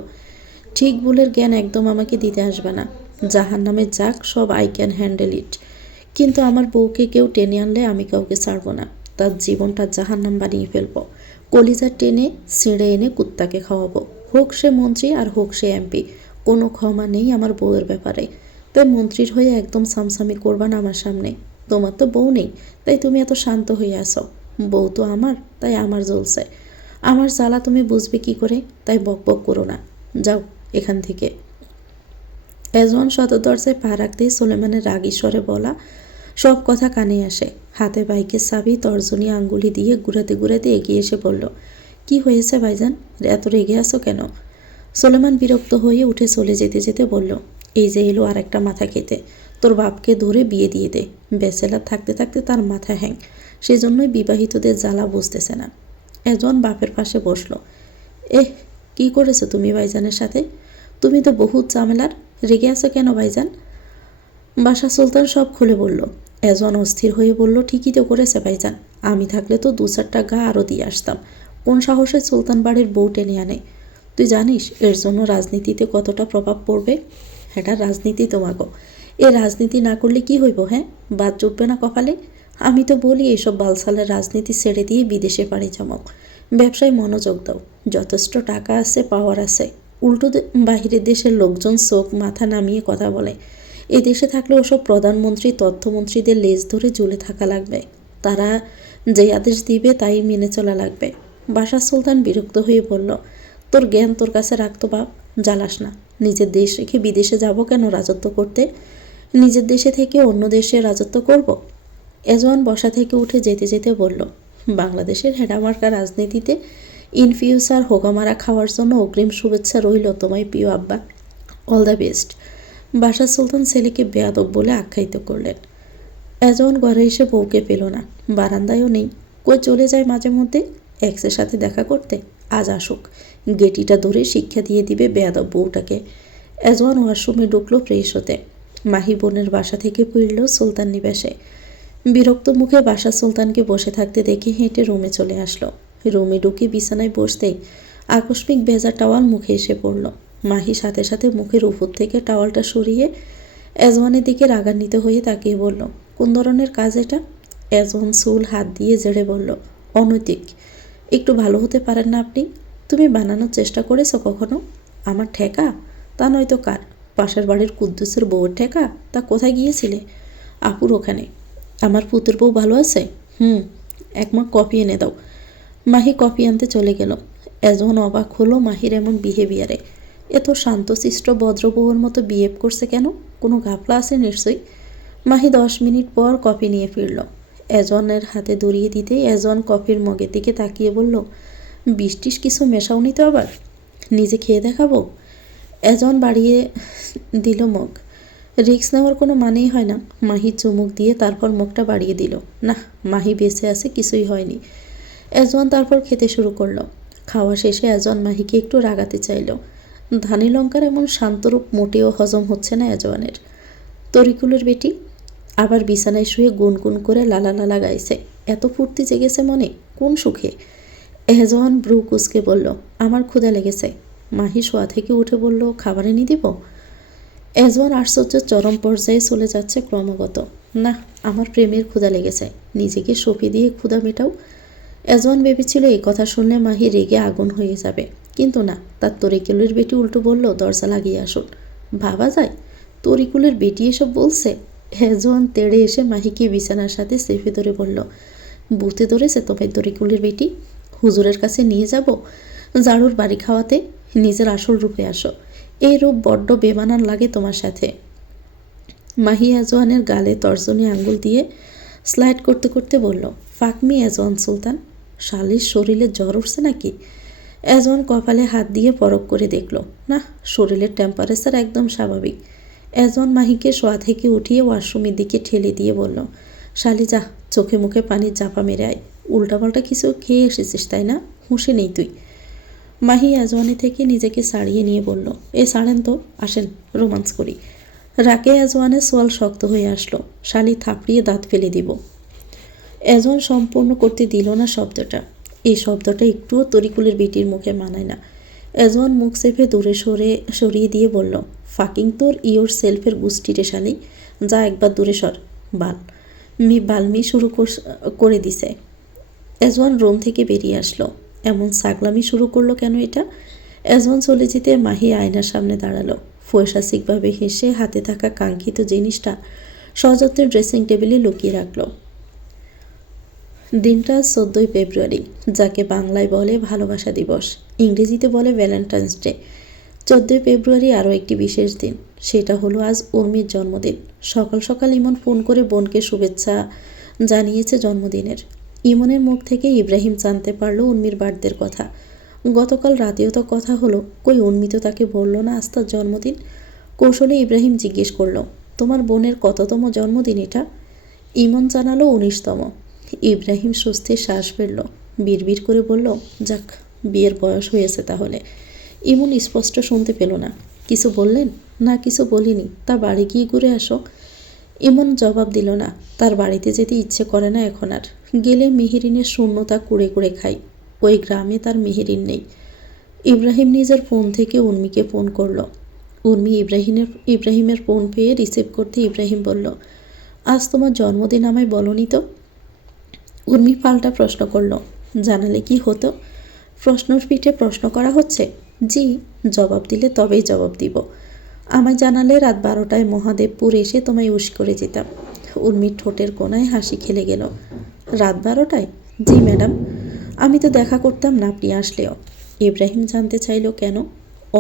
ঠিক ভুলের জ্ঞান একদম আমাকে দিতে আসবে না। জাহান নামের যাক সব, আই ক্যান হ্যান্ডেল ইট। কিন্তু আমার বউকে কেউ টেনে আনলে আমি কাউকে ছাড়বো না। তার জীবনটা জাহান্নাম বানিয়ে ফেলবো। কলিজা টেনে ছিঁড়ে এনে কুত্তাকে খাওয়াবো। হোক সে মন্ত্রী আর হোক সে এমপি, কোনো ক্ষমা নেই আমার বউয়ের ব্যাপারে। তাই মন্ত্রীর হয়ে একদম সামসামি করবা না আমার সামনে। তোমার তো বউ নেই, তাই তুমি এত শান্ত হয়ে আসো। বউ তো আমার, তাই আমার জ্বলছে। আমার জ্বালা তুমি বুঝবে কি করে? তাই বক বক করো না, যাও এখান থেকে। এজওয়ান সদর দরজায় পা রাখতেই সুলেমানের রাগ ঈশ্বরে বলা সব কথা কানে আসে। হাতে বাইকের চাবি তর্জনী আঙ্গুলি দিয়ে ঘুরাতে ঘুরাতে এগিয়ে এসে বলল, কি হয়েছে ভাইজান? এত রেগে আছো কেন? সুলেমান বিরক্ত হয়ে উঠে চলে যেতে যেতে বলল, এই যে এলো আর একটা মাথা খেতে। তোর বাপকে ধরে বিয়ে দিয়ে দে। ব্যাচেলার থাকতে থাকতে তার মাথা হ্যাং। সেজন্যই বিবাহিতদের জ্বালা বুঝতেছে না। এজন বাপের পাশে বসলো। এহ, কি করেছো তুমি ভাইজানের সাথে? তুমি তো বহুত ঝামেলার। রেগে আছো কেন ভাইজান? বাদশা সুলতান সব খুলে বলল। এজন অস্থির হয়ে বলল, ঠিকই তো করেছে ভাইজান। আমি থাকলে তো 2-4টা গা আরও দিয়ে আসতাম। কোন সাহসে সুলতান বাড়ির বউ টেনে আনে? তুই জানিস এর জন্য রাজনীতিতে কতটা প্রভাব পড়বে? এটা রাজনীতি তোমাকে। এ রাজনীতি না করলে কি হইব? হ্যাঁ, বাদ জুটবে না কপালে? আমি তো বলি এইসব বালসালের রাজনীতি ছেড়ে দিয়ে বিদেশে পাড়ি জমাও। ব্যবসায় মনোযোগ দাও। যথেষ্ট টাকা আছে, পাওয়ার আছে। উল্টো বাহিরের দেশের লোকজন চোখ মাথা নামিয়ে কথা বলে। এই দেশে থাকলে ওসব প্রধানমন্ত্রী তথ্যমন্ত্রীদের লেজ ধরে ঝুলে থাকা লাগবে। তারা যে আদেশ দিবে তাই মেনে চলা লাগবে। বাদশা সুলতান বিরক্ত হয়ে বলল, তোর জ্ঞান তোর কাছে রাখতো বাপ, জ্বালাস না। নিজের দেশ রেখে বিদেশে যাব কেন রাজত্ব করতে? নিজের দেশে থেকে অন্য দেশে রাজত্ব করব? এজওয়ান বসা থেকে উঠে যেতে যেতে বলল, বাংলাদেশের হেডামার্কা রাজনীতিতে ইন ফিউচার হোগামারা খাওয়ার জন্য অগ্রিম শুভেচ্ছা রইল তোমায় প্রিয় আব্বা। All the best. Badsha Sultan ছেলেকে বেয়াদব বলে আখ্যায়িত করলেন। এজওয়ান ঘরে এসে বউকে পেল না। বারান্দায়ও নেই। কই চলে যায় মাঝে মধ্যে এক্সের সাথে দেখা করতে। আজ আসুক, গেটিটা ধরে শিক্ষা দিয়ে দিবে বেয়াদব বউটাকে। এজওয়ান ওয়াশরুমে ঢুকলো ফ্রেশ হতে। মাহি বোনের বাসা থেকে ফিরল সুলতান নিবাসে। বিরক্ত মুখে বাদশা সুলতানকে বসে থাকতে দেখে হেঁটে রুমে চলে আসলো। রুমে ঢুকে বিছানায় বসতেই আকস্মিক ভেজা টাওয়াল মুখে এসে পড়ল। মাহি সাথে সাথে মুখের উপর থেকে টাওয়ালটা সরিয়ে এজওয়ানের দিকে রাগান্বিত হয়ে তাকিয়ে বলল, কোন ধরনের কাজ এটা? এজওয়ান চুল হাত দিয়ে জেড়ে বলল, অনৈতিক। একটু ভালো হতে পারেন না আপনি? তুমি বানানোর চেষ্টা করেছো কখনো? আমার ঠেকা? তা নয়তো কার? পাশের বাড়ির কুদ্দুসের বউয়ের ঠেকা? তা কোথায় গিয়েছিলে? আপুর ওখানে। আমার পুতুর বউ ভালো আছে? এক মগ কফি এনে দাও। মাহি কফি আনতে চলে গেল। এজওয়ান অবাক হলো মাহির এমন বিহেভিয়ারে। এত শান্তশিষ্ট ভদ্র বউয়ের মতো বিহেভ করছে কেন? কোনো ঘাপলা আছে নিশ্চয়ই। মাহি 10 মিনিট পর কফি নিয়ে ফিরল। এজওয়ানের হাতে ধরিয়ে দিতেই এজওয়ান কফির মগের দিকে তাকিয়ে বলল, বৃষ্টিস কিছু মেশাওনি তো আবার? নিজে খেয়ে দেখাবো? এজওয়ান বাড়িয়ে দিল মগ। রিস্ক নেওয়ার কোনো মানেই হয় না। মাহি চুমুক দিয়ে তারপর মুখটা বাড়িয়ে দিল। না, মাহি বেঁচে আছে, কিছুই হয়নি। এজওয়ান তারপর খেতে শুরু করলো। খাওয়া শেষে এজওয়ান মাহিকে একটু রাগাতে চাইল। ধানি লঙ্কার এমন শান্তরূপ মোটেও হজম হচ্ছে না এজওয়ানের। তরিকুলের বেটি আবার বিছানায় শুয়ে গুনগুন করে লালা লালা গাইছে। এত ফুর্তি জেগেছে মনে, কোন সুখে? এজওয়ান ব্রু কুচকে বলল, আমার ক্ষুধা লেগেছে। মাহি শোয়া থেকে উঠে বলল, খাবার এনে দিব? এজওয়ান আশ্চর্যের চরম পর্যায়ে চলে যাচ্ছে ক্রমাগত। না, আমার প্রেমের ক্ষুধা লেগেছে, নিজেকে সঁপে দিয়ে ক্ষুধা মেটাও। এজওয়ান ভেবেছিল এই কথা শুনলে মাহি রেগে আগুন হয়ে যাবে, কিন্তু না, তার তরিকুলের বেটি উল্টো বলল, দরজা লাগিয়ে আসুন। ভাবা যায় তরিকুলের বেটি এসব বলছে? এজওয়ান তেড়ে এসে মাহিকে বিছানার সাথে চেপে ধরে বলল, বুতে ধরেছে তোমার তরিকুলের বেটি? হুজুরের কাছে নিয়ে যাব ঝাড়ুর বাড়ি খাওয়াতে? নিজের আসল রূপে আসো। এই রূপ বড্ড বেমানান লাগে তোমার সাথে। মাহি এজওয়ানের গালে তর্জনী আঙ্গুল দিয়ে স্লাইড করতে করতে বলল, ফাকমি এজওয়ান সুলতান, শালির শরীরে জ্বর উঠছে নাকি? এজওয়ান কপালে হাত দিয়ে পরখ করে দেখল, না, শরীরের টেম্পারেচার একদম স্বাভাবিক। এজওয়ান মাহিকে শোয়া থেকে উঠিয়ে ওয়াশরুমের দিকে ঠেলে দিয়ে বলল, শালি যা, চোখে মুখে পানির চাপা মেরে আয়। উল্টাপাল্টা কিছু খেয়ে এসেছিস তাই না? হুঁশে নেই তুই। মাহি এজওয়ানি থেকে নিজেকে ছাড়িয়ে নিয়ে বলল, ছাড়েন তো, আসেন রোমান্স করি। রাগে এজওয়ানের সোয়াল শক্ত হয়ে আসলো। শালি থাপড়িয়ে দাঁত ফেলে দিব। এজওয়ান সম্পূর্ণ করতে দিল না শব্দটা। এই শব্দটা একটুও তরিকুলের বেটির মুখে মানায় না। এজওয়ান মুখ চেপে দূরে সরিয়ে দিয়ে বলল, ফাকিং তোর ইয়োর সেলফের গুষ্টিরে শালি, যা একবার দূরে সর। বালমি শুরু করে দিছে। এজওয়ান রুম থেকে বেরিয়ে আসলো। এমন ছাগলামি শুরু করলো কেন এটা? এজওয়ান চলে যেতে মাহি আয়নার সামনে দাঁড়ালো। পৈশাচিকভাবে হেসে হাতে থাকা কাঙ্ক্ষিত জিনিসটা সযত্নে ড্রেসিং টেবিলে লুকিয়ে রাখলো। দিনটা 14 ফেব্রুয়ারি, যাকে বাংলায় বলে ভালোবাসা দিবস, ইংরেজিতে বলে ভ্যালেন্টাইন্স ডে। 14 ফেব্রুয়ারি আরও একটি বিশেষ দিন, সেটা হলো আজ উর্মির জন্মদিন। সকাল সকাল ইমন ফোন করে বোনকে শুভেচ্ছা জানিয়েছে জন্মদিনের। ইমনের মুখ থেকে ইব্রাহিম জানতে পারল উর্মির বার্থডের কথা। গতকাল রাতেও তো কথা হলো, কই উর্মি তো তাকে বলল না আজ তার জন্মদিন। কৌশলে ইব্রাহিম জিজ্ঞেস করল, তোমার বোনের কততম জন্মদিন এটা? ইমন জানালো 19তম। ইব্রাহিম স্বস্তির শ্বাস ফেলল, বিড়বিড় করে বলল, যাক, বিয়ের বয়স হয়েছে তাহলে। ইমন স্পষ্ট শুনতে পেল না। কিছু বললেন? না, কিছু বলিনি, তা বাড়ি গিয়ে ঘুরে আসো। ইমন জবাব দিল না। তার বাড়িতে যেতে ইচ্ছে করে না এখন আর। গেলে মেহেরিনের শূন্যতা কুড়ে কুড়ে খাই। ওই গ্রামে তার মেহেরিন নেই। ইব্রাহিম নিজের ফোন থেকে উর্মিকে ফোন করল। উর্মি ইব্রাহিমের ফোন পেয়ে রিসিভ করতে ইব্রাহিম বলল, আজ তোমার জন্মদিন আমায় বলনি তো? উর্মি পাল্টা প্রশ্ন করল, জানালে কি হতো? প্রশ্নর পিঠে প্রশ্ন করা হচ্ছে। জি, জবাব দিলে তবেই জবাব দিব। আমায় জানালে রাত 12টায় মহাদেবপুর এসে তোমায় উশ করে যেতাম। উর্মির ঠোঁটের কোণায় হাসি খেলে গেল। রাত 12টায়? জি ম্যাডাম, আমি তো দেখা করতাম না আপনি আসলেও। ইব্রাহিম জানতে চাইল কেন?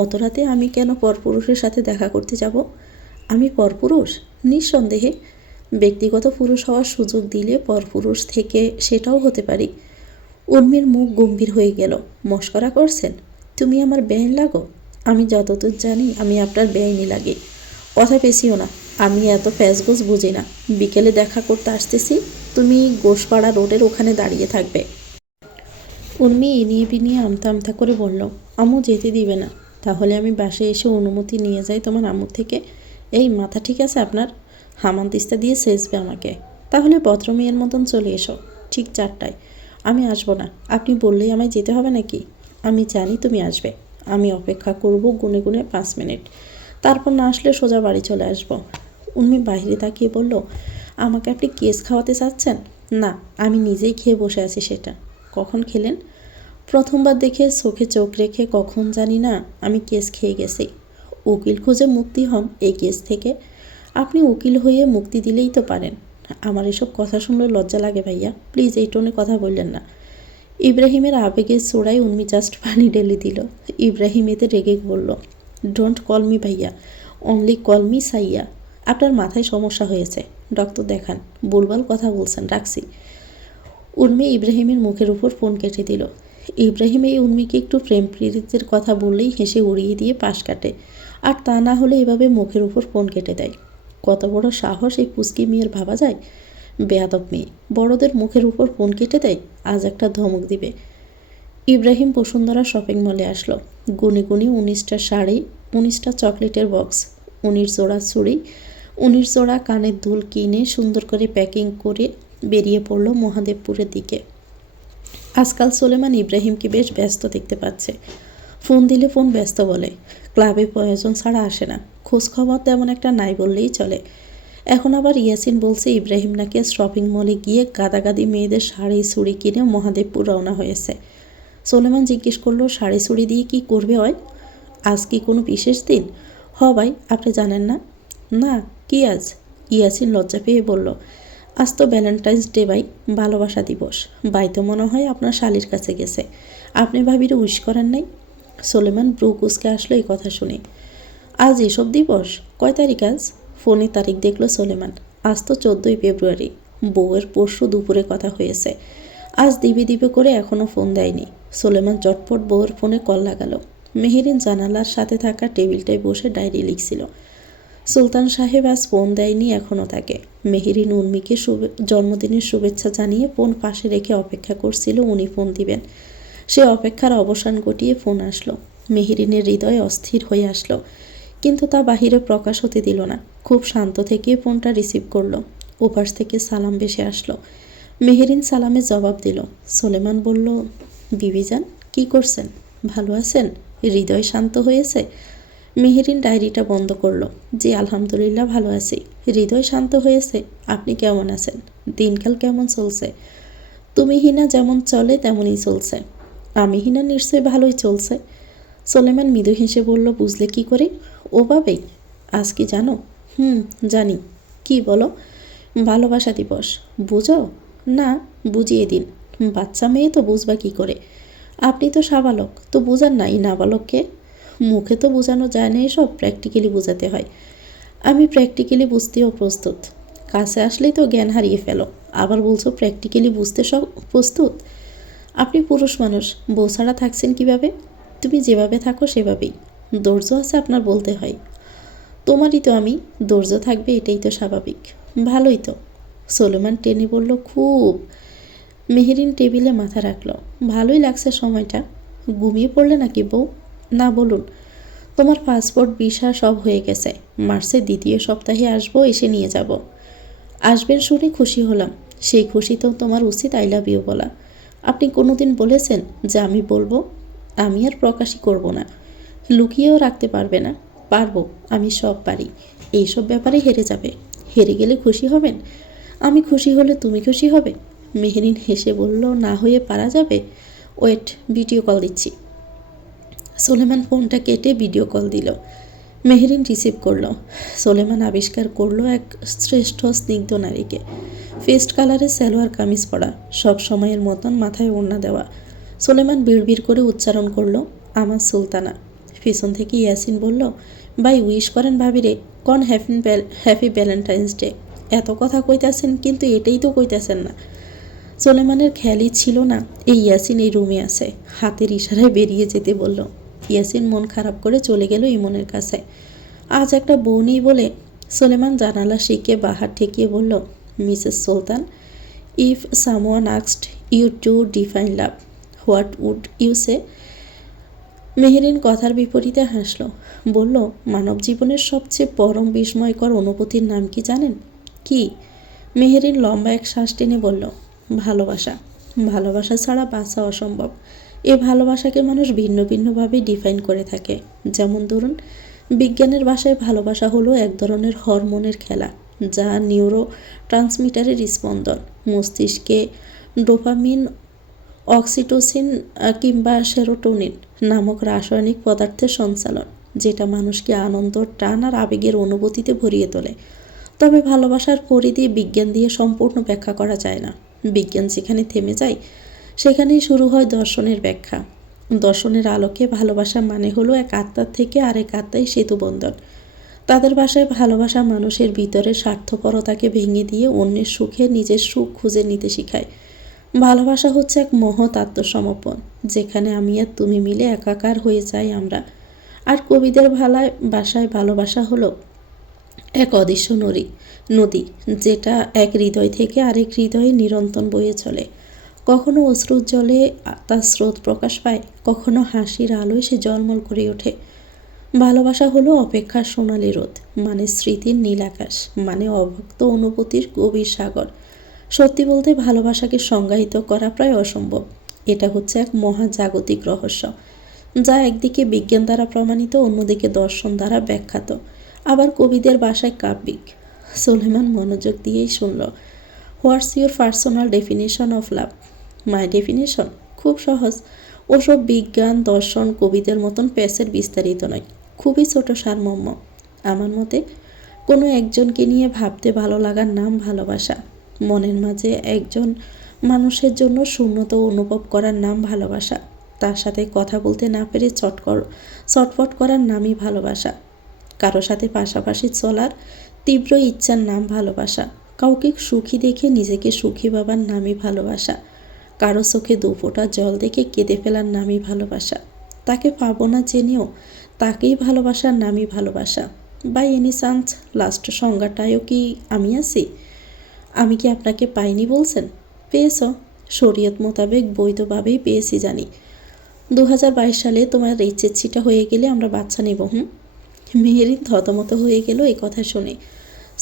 অত রাতে আমি কেন পরপুরুষের সাথে দেখা করতে যাব? আমি পরপুরুষ? নিঃসন্দেহে। ব্যক্তিগত পুরুষ হওয়ার সুযোগ দিলে পরপুরুষ থেকে সেটাও হতে পারি। উর্মির মুখ গম্ভীর হয়ে গেল। মস্করা করছেন? তুমি আমার বেআইন লাগো? আমি যতদূর জানি আমি আপনার বেআইনি লাগি। কথা পেছিও না, আমি এত প্যাচগোছ বুঝি না। বিকেলে দেখা করতে আসতেছি, তুমি গোসপাড়া রোডের ওখানে দাঁড়িয়ে থাকবে। উর্মি ইনিয়ে বিনিয়ে আমতা আমতা করে বলল, আম্মু যেতে দিবে না। তাহলে আমি বাসায় এসে অনুমতি নিয়ে যাই তোমার আম্মুর থেকে? এই মাথা ঠিক আছে আপনার? হামান তিস্তা দিয়ে সেচবে আমাকে। তাহলে ভদ্র মেয়ের মতন চলে এসো, ঠিক 4টায়। আমি আসবো না। আপনি বললেই আমায় যেতে হবে নাকি? আমি জানি তুমি আসবে। আমি অপেক্ষা করব গুনে গুনে 5 মিনিট। তারপর না আসলে সোজা বাড়ি চলে আসব। উর্মি বাইরে তাকিয়ে বলল, আমাকে আপনি কেস খাওয়াতে চাচ্ছেন? না, আমি নিজেই খেয়ে বসে আছি সেটা। কখন খেলেন? প্রথমবার দেখে চোখে চোখ রেখে কখন জানি না আমি কেস খেয়ে গেছি। উকিল খুঁজে মুক্তি হন এই কেস থেকে। আপনি উকিল হয়ে মুক্তি দিলেই তো পারেন। আমার এসব কথা শুনলে লজ্জা লাগে ভাইয়া, প্লিজ এই টোনে কথা বললেন না। ইব্রাহিমের আবেগের চোড়ায় উর্মি জাস্ট পানি ঢেলে দিল। ইব্রাহিম এতে রেগে বলল, ডোন্ট কল মি ভাইয়া, অনলি কল মি সাইয়া। আপনার মাথায় সমস্যা হয়েছে, ডক্টর দেখান। ভুলভাল কথা বলছেন, রাখছি। উর্মি ইব্রাহিমের মুখের উপর ফোন কেটে দিল। ইব্রাহিম এই উর্মিকে একটু প্রেম প্রীতির কথা বললেই হেসে উড়িয়ে দিয়ে পাশ কাটে, আর তা না হলে এভাবে মুখের উপর ফোন কেটে দেয়। কত বড় সাহস এই পুচকি মেয়ের, ভাবা যায়? বেয়াদব মেয়ে, বড়দের মুখের উপর ফোন কেটে দেয়, আজ একটা ধমক দিবে। ইব্রাহিম বসুন্ধরা শপিং মলে আসলো। গুনে গুনে 19টা শাড়ি, 19টা চকলেটের বক্স, 19 জোড়া চুড়ি, 19 জোড়া কানের দুল কিনে সুন্দর করে প্যাকিং করে বেরিয়ে পড়ল মহাদেবপুরের দিকে। আজকাল সোলেমান ইব্রাহিমকে বেশ ব্যস্ত দেখতে পাচ্ছে। ফোন দিলে ফোন ব্যস্ত বলে, ক্লাবে প্রয়োজন ছাড়া আসে না, খোঁজখবর তেমন একটা নাই বললেই চলে। এখন আবার ইয়াসিন বলছে ইব্রাহিম নাকি শপিং মলে গিয়ে গাদাগাদি মেয়েদের শাড়ি চুড়ি কিনে মহাদেবপুর রওনা হয়েছে। সোলেমান জিজ্ঞেস করলো, শাড়ি চুড়ি দিয়ে কি করবে হয়? আজ কি কোনো বিশেষ দিন? ভাই, আপনি জানেন না? না, কি আজ? ইয়াসিন লজ্জা পেয়ে বলল, আজ তো ভ্যালেন্টাইন্স ডে ভাই, ভালোবাসা দিবস। ভাই তো মনে হয় আপনার শালির কাছে গেছে, আপনি ভাবিরে উইশ করেন নাই? সোলেমান ব্রু কুচকে আসলো এই কথা শুনে। আজ এসব দিবস? কয় তারিখ আজ? ফোনে তারিখ দেখলো সোলেমান। আজ তো 14ই ফেব্রুয়ারি। বউয়ের পরশু দুপুরে কথা হয়েছে, আজ দিবে দিবে করে এখনও ফোন দেয়নি। সোলেমান চটপট বউয়ের ফোনে কল লাগালো। মেহেরিন জানালার সাথে থাকা টেবিলটায় বসে ডায়েরি লিখছিল। সুলতান সাহেব আজ ফোন দেয়নি এখনও তাকে। মেহেরিন উর্মিকে জন্মদিনের শুভেচ্ছা জানিয়ে ফোন পাশে রেখে অপেক্ষা করছিল উনি ফোন দিবেন। সে অপেক্ষার অবসান ঘটিয়ে ফোন আসলো। মেহেরিনের হৃদয় অস্থির হয়ে আসলো, কিন্তু তা বাহিরে প্রকাশ হতে দিল না। খুব শান্ত থেকে ফোনটা রিসিভ করলো। ওপাশ থেকে সালাম ভেসে আসলো। মেহেরিন সালামের জবাব দিল। সোলেমান বলল, বিবিজান, কি করছেন? ভালো আছেন? হৃদয় শান্ত হয়েছে? মেহেরিন ডায়েরিটা বন্ধ করলো। জি আলহামদুলিল্লাহ ভালো আছি। হৃদয় শান্ত হয়েছে? আপনি কেমন আছেন? দিনকাল কেমন চলছে? তুমি হিনা যেমন চলে তেমনই চলছে। আমি হিনা নিশ্চয়ই ভালোই চলছে। সোলেমান মৃদু হেসে বলল, বুঝলে কি করে? ওভাবেই। আজ কি জানো? জানি। কি বলো? ভালোবাসা দিবস। বুঝো না? বুঝিয়ে দিন। বাচ্চা মেয়ে তো বুঝবা কি করে? আপনি তো সাবালক, তো বুঝান না এই নাবালককে। মুখে তো বোঝানো যায় না, এসব প্র্যাকটিক্যালি বোঝাতে হয়। আমি প্র্যাকটিক্যালি বুঝতেও প্রস্তুত। কাছে আসলেই তো জ্ঞান হারিয়ে ফেলো, আবার বলছো প্র্যাকটিক্যালি বুঝতে সব প্রস্তুত। আপনি পুরুষ মানুষ, বউ ছাড়া থাকছেন কীভাবে? তুমি যেভাবে থাকো সেভাবেই। ধৈর্য আছে আপনার, বলতে হয়। তোমারই তো আমি, ধৈর্য থাকবে এটাই তো স্বাভাবিক। ভালোই তো। সোলেমান টেনে বলল, খুব। মেহেরিন টেবিলে মাথা রাখল। ভালোই লাগছে সময়টা। ঘুমিয়ে পড়লে নাকি বউ? না, বলুন। তোমার পাসপোর্ট ভিসা সব হয়ে গেছে। মার্চের 2য় সপ্তাহে আসবো, এসে নিয়ে যাব। আসবেন শুনে খুশি হলাম। সেই খুশিতেও তোমার উচিত আই লাভ ইউ বলা। আপনি কোনোদিন বলেছেন যে আমি বলবো? আমি আর প্রকাশই করব না। লুকিয়েও রাখতে পারবে না। পারবো, আমি সব পারি। এইসব ব্যাপারে হেরে যাবে। হেরে গেলে খুশি হবেন? আমি খুশি হলে তুমি খুশি হবে? মেহেরিন হেসে বলল, না হয়ে পারা যাবে। ওয়েট, ভিডিও কল দিচ্ছি। সোলেমান ফোনটা কেটে ভিডিও কল দিল। মেহেরিন রিসিভ করলো। সোলেমান আবিষ্কার করলো এক শ্রেষ্ঠ স্নিগ্ধ নারীকে। ফেস্ট কালারের সালোয়ার কামিজ পরা, সব সময়ের মতন মাথায় ওড়না দেওয়া। সোলেমান বিড়বিড় করে উচ্চারণ করলো, আমার সুলতানা। পিছন থেকে ইয়াসিন বলল, ভাই উইশ করেন ভাবিরে, কন হ্যাপি ভ্যালেন্টাইন্স ডে। এত কথা কইতাছেন কিন্তু এটাই তো কইতাছেন না। সোলেমানের খেয়ালই ছিল না এই ইয়াসিন এই রুমে আছে। হাতের ইশারায় বেরিয়ে যেতে বলল। ইয়াসিন মন খারাপ করে চলে গেল ইমনের কাছে। আজ একটা বউ নেই বলে। সোলেমান জানালা শিখে বাহার ঠেকিয়ে বলল, Mrs Sultan, if someone asked you to define love, what would you say? Meherin কথার বিপরীতে হাসল। বলল, মানব জীবনের সবচেয়ে পরম বিস্ময়কর অনুভূতির নাম কি জানেন? কি? মেহেরিন লম্বা এক শ্বাস টেনে বলল, ভালোবাসা। ভালোবাসা ছাড়া বাঁচা অসম্ভব। এই ভালোবাসাকে মানুষ ভিন্ন ভিন্নভাবে ডিফাইন করে থাকে। যেমন ধরুন, বিজ্ঞানের ভাষায় ভালোবাসা হলো এক ধরনের হরমোনের খেলা, যা নিউরো ট্রান্সমিটারের স্পন্দন, মস্তিষ্কে ডোপামিন, অক্সিটোসিন কিংবা সেরোটোনিন নামক রাসায়নিক পদার্থের সঞ্চালন, যেটা মানুষকে আনন্দ, টান আর আবেগের অনুভূতিতে ভরিয়ে তোলে। তবে ভালোবাসার পরিধি বিজ্ঞান দিয়ে সম্পূর্ণ ব্যাখ্যা করা যায় না। বিজ্ঞান যেখানে থেমে যায়, সেখানেই শুরু হয় দর্শনের ব্যাখ্যা। দর্শনের আলোকে ভালোবাসা মানে হলো এক আত্মার থেকে আরেক আত্মায় সেতুবন্ধন। তাদের ভাষায় ভালোবাসা মানুষের ভিতরে স্বার্থপরতাকে ভেঙে দিয়ে অন্যের সুখে নিজের সুখ খুঁজে নিতে শেখায়। ভালোবাসা হচ্ছে এক মহৎ আত্মসমর্পণ, যেখানে আমি আর তুমি মিলে একাকার হয়ে যাই আমরা। আর কবিদের ভাষায় ভালোবাসা হলো এক অদৃশ্য নদী, যেটা এক হৃদয় থেকে আরেক হৃদয়ে নিরন্তর বয়ে চলে। কখনো অশ্রুর জলে তার স্রোত প্রকাশ পায়, কখনো হাসির আলোয় সে জলমল করে ওঠে। ভালোবাসা হলো অপেক্ষার সোনালি রোদ, মানে স্মৃতির নীল আকাশ, মানে অভক্ত অনুভূতির গভীর সাগর। সত্যি বলতে ভালোবাসাকে সংজ্ঞায়িত করা প্রায় অসম্ভব। এটা হচ্ছে এক মহাজাগতিক রহস্য, যা একদিকে বিজ্ঞান দ্বারা প্রমাণিত, অন্যদিকে দর্শন দ্বারা ব্যাখ্যাত, আবার কবিদের ভাষায় কাব্যিক। সুলেমান মনোযোগ দিয়েই শুনল। What's your personal definition of love? My definition খুব সহজ। ওসব বিজ্ঞান, দর্শন, কবিদের মতন প্যাসের বিস্তারিত নয়, খুবই ছোট সারমর্ম। আমার মতে কোনো একজনকে নিয়ে ভাবতে ভালো লাগার নাম ভালোবাসা। মনের মাঝে একজন মানুষের জন্য শূন্যতা অনুভব করার নাম ভালোবাসা। তার সাথে কথা বলতে না পেরে চটপট করার নামই ভালোবাসা। কারো সাথে পাশাপাশি চলার তীব্র ইচ্ছার নাম ভালোবাসা। কাউকে সুখী দেখে নিজেকে সুখী ভাবার নামই ভালোবাসা। কারো চোখে দুফোঁটা জল দেখে কেঁদে ফেলার নামই ভালোবাসা। তাকে পাবো না জেনেও তাকেই ভালোবাসার নামই ভালোবাসা। বাই এনি চান্স লাস্ট সংজ্ঞাটায়ও কি আমি আছি? আমি কি আপনাকে পাইনি বলছেন? পেয়েছ, শরীয়ত মোতাবেক বৈধভাবেই পেয়েছি জানি। 2022 সালে তোমার এইচএসসিটা হয়ে গেলে আমরা বাচ্চা নেব। মেহেরিন থতমত হয়ে গেল এই কথা শুনে।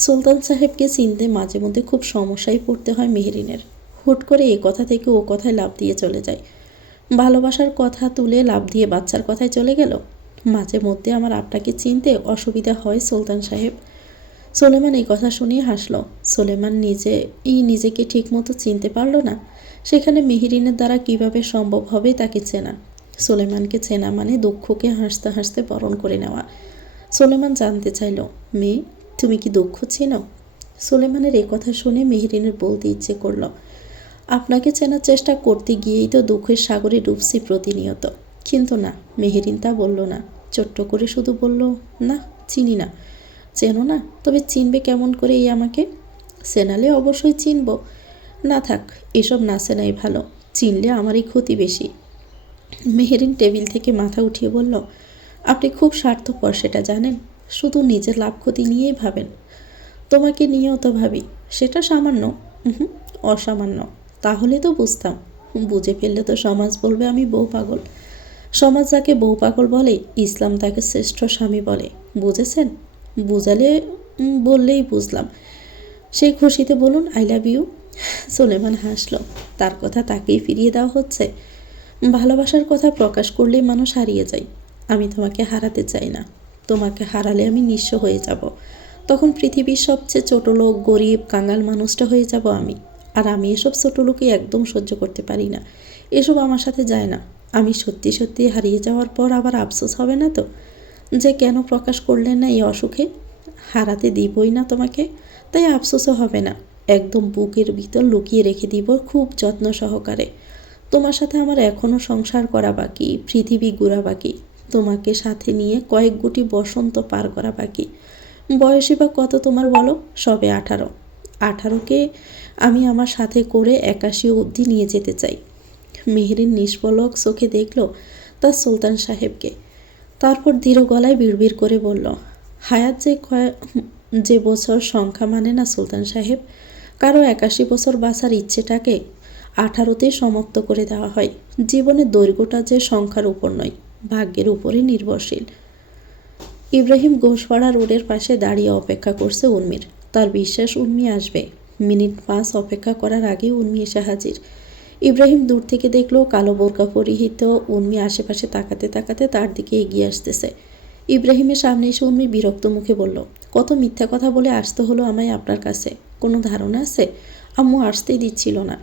সুলতান সাহেবকে চিনতে মাঝে মধ্যে খুব সমস্যায় পড়তে হয় মেহেরিনের। হুট করে এ কথা থেকে ও কথায় লাফ দিয়ে চলে যায়। ভালোবাসার কথা তুলে লাফ দিয়ে বাচ্চার কথায় চলে গেল। মাঝে মধ্যে আমার আপনাকে চিনতে অসুবিধা হয় সুলতান সাহেব। সুলেমান এই কথা শুনিয়ে হাসল। সুলেমান নিজেকে ঠিকমতো চিনতে পারল না, সেখানে মেহেরিনের দ্বারা কিভাবে সম্ভব হবে তাকে চেনা। সুলেমানকে চেনা মানে দুঃখকে হাসতে হাসতে বরণ করে নেওয়া। সুলেমান জানতে চাইল, মেয়ে, তুমি কি দুঃখ চেনো? সুলেমানের এই কথা শুনে মেহেরিনের বলতে ইচ্ছে করল, আপনাকে চেনার চেষ্টা করতে গিয়েই তো দুঃখের সাগরে ডুবছি প্রতিনিয়ত। কিন্তু না, মেহেরিন তা বলল না। ছোট্ট করে শুধু বলল, না, চিনি না। চেনো না? তবে চিনবে কেমন করে এই আমাকে? চেনালে অবশ্যই চিনব। না থাক, এসব না চেনাই ভালো। চিনলে আমারই ক্ষতি বেশি। মেহেরিন টেবিল থেকে মাথা উঠিয়ে বলল, আপনি খুব স্বার্থপর, সেটা জানেন। শুধু নিজের লাভ ক্ষতি নিয়েই ভাবেন। তোমাকে নিয়েও তো ভাবি। সেটা সামান্য। অসামান্য। তাহলে তো বুঝতাম। বুঝে ফেললে তো সমাজ বলবে আমি বউ পাগল। সমাজ যাকে বউ পাগল বলে, ইসলাম তাকে শ্রেষ্ঠ স্বামী বলে। বুঝেছেন? বুঝালে বললেই বুঝলাম। সেই খুশিতে বলুন আই লাভ ইউ। সুলেমান হাসল। তার কথা তাকেই ফিরিয়ে দেওয়া হচ্ছে। ভালোবাসার কথা প্রকাশ করলেই মানুষ হারিয়ে যায়। আমি তোমাকে হারাতে চাই না। তোমাকে হারালে আমি নিঃস্ব হয়ে যাব। তখন পৃথিবীর সবচেয়ে ছোট লোক, গরিব, কাঙাল মানুষটা হয়ে যাব আমি। আর আমি এসব ছোট লোকই একদম সহ্য করতে পারি না। এসব আমার সাথে যায় না। আমি সত্যি সত্যি হারিয়ে যাওয়ার পর আবার আফসোস হবে না তো, যে কেন প্রকাশ করলেন না এই অসুখে? হারাতে দিবই না তোমাকে, তাই আফসোসও হবে না। একদম বুকের ভিতর লুকিয়ে রেখে দিব খুব যত্ন সহকারে। তোমার সাথে আমার এখনও সংসার করা বাকি, পৃথিবী ঘোরা বাকি, তোমাকে সাথে নিয়ে কয়েক গুটি বসন্ত পার করা বাকি। বয়সী বা কত তোমার বলো? সবে 18। 18কে আমি আমার সাথে করে 81 অবধি নিয়ে যেতে চাই। মেহেরিন নিষ্পলক চোখে দেখল তার সুলতান সাহেবকে। তারপর ধীর গলায় বিড়বিড় করে বলল, হায়াত যে বছর সংখ্যা মানে না সুলতান সাহেব। কারো 81 বছর বাঁচার ইচ্ছেটাকে 18তেই সমাপ্ত করে দেওয়া হয়। জীবনের দৈর্ঘ্যটা যে সংখ্যার উপর নয়, ভাগ্যের উপরে নির্ভরশীল। ইব্রাহিম ঘোষপাড়া রোডের পাশে দাঁড়িয়ে অপেক্ষা করছে উর্মির। তার বিশ্বাস উর্মি আসবে। মিনিট 5 অপেক্ষা করার আগে উর্মি এসে হাজির। ইব্রাহিম দূর থেকে দেখলো কালো বোরকা পরিহিত উর্মি আশেপাশে তাকাতে তাকাতে তার দিকে এগিয়ে আসতেছে। ইব্রাহিমের সামনে এসে উর্মি বিরক্ত মুখে বলল, কত মিথ্যা কথা বলে আসতে হলো আমায় আপনার কাছে, কোনো ধারণা আছে? আম্মু আসতেই দিচ্ছিল না।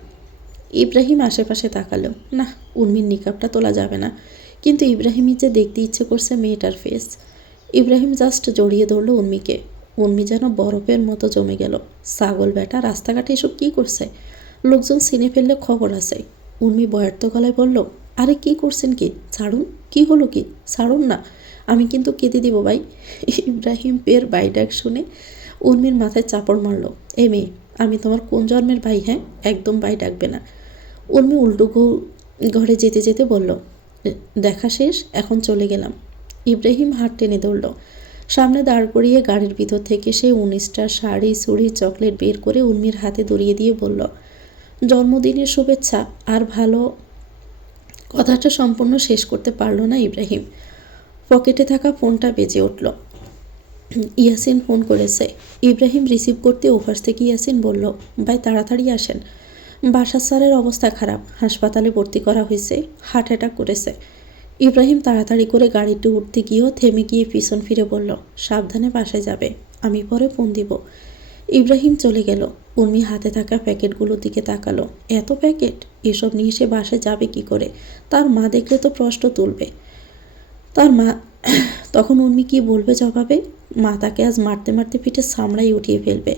ইব্রাহিম আশেপাশে তাকালো। না, উর্মির নিকাবটা তোলা যাবে না। কিন্তু ইব্রাহিমই যে দেখতে ইচ্ছে করছে মেয়েটার ফেস। ইব্রাহিম জাস্ট জড়িয়ে ধরলো উর্মিকে। উর্মি যেন বরফের মতো জমে গেল। ছাগল বেটা, রাস্তাঘাটে এসব কী করছে? লোকজন চিনে ফেললে খবর আছে। উর্মি বয়ার্ত গলায় বলল, আরে কি করছেন কি? ছাড়ুন। কি হলো কি? ছাড়ুন না, আমি কিন্তু কেঁদে দিব ভাই। ইব্রাহিম পের ভাই ডাক শুনে উর্মির মাথায় চাপড় মারল। এ মেয়ে, আমি তোমার কোন জন্মের ভাই? হ্যাঁ, একদম ভাই ডাকবে না। উর্মি উল্টো ঘরে যেতে যেতে বলল, দেখা শেষ, এখন চলে গেলাম। ইব্রাহিম হাত টেনে ধরল। সামনে দাঁড় করিয়ে গাড়ির ভিতর থেকে সে 19টা শাড়ি চুড়ি চকলেট বের করে উর্মির হাতে ধরিয়ে দিয়ে বলল, জন্মদিনের শুভেচ্ছা। আর ভালো কথাটা সম্পূর্ণ শেষ করতে পারল না ইব্রাহিম। পকেটে থাকা ফোনটা বেজে উঠল। ইয়াসিন ফোন করেছে। ইব্রাহিম রিসিভ করতে ওপাশ থেকে ইয়াসিন বলল, ভাই তাড়াতাড়ি আসেন, বাসার স্যারের অবস্থা খারাপ, হাসপাতালে ভর্তি করা হয়েছে, হার্ট অ্যাটাক করেছে। ইব্রাহিম তাড়াতাড়ি করে গাড়িতে উঠতে গিয়েও থেমে গিয়ে পিছন ফিরে বলল, সাবধানে বাসায় যাবে, আমি পরে ফোন দিব। ইব্রাহিম চলে গেল। উর্মি হাতে থাকা প্যাকেটগুলোর দিকে তাকালো। এত প্যাকেট, এসব নিয়ে সে বাসায় যাবে কি করে? তার মা দেখলে তো প্রশ্ন তুলবে। তার মা তখন উর্মি কি বলবে জবাবে? মা তাকে আজ মারতে মারতে পিঠে চামড়াই উঠিয়ে ফেলবে।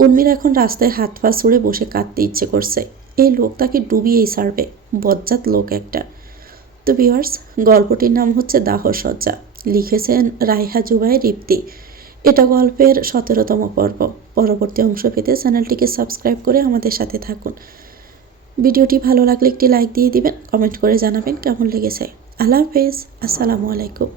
উর্মির এখন রাস্তায় হাত পা ছুঁড়ে বসে কাঁদতে ইচ্ছে করছে। এই লোক তাকে ডুবিয়েই ছাড়বে, বজ্জাত লোক একটা। তো ভিউয়ার্স, গল্পটির নাম হচ্ছে দাহ সজ্জা। লিখেছেন রাইহা জুবাই রিপ্তি। এটা গল্পের 17তম পর্ব। পরবর্তী অংশ পেতে চ্যানেলটিকে সাবস্ক্রাইব করে আমাদের সাথে থাকুন। ভিডিওটি ভালো লাগলে একটি লাইক দিয়ে দিবেন, কমেন্ট করে জানাবেন কেমন লেগেছে। আল্লাহ হাফেজ, আসসালামু আলাইকুম।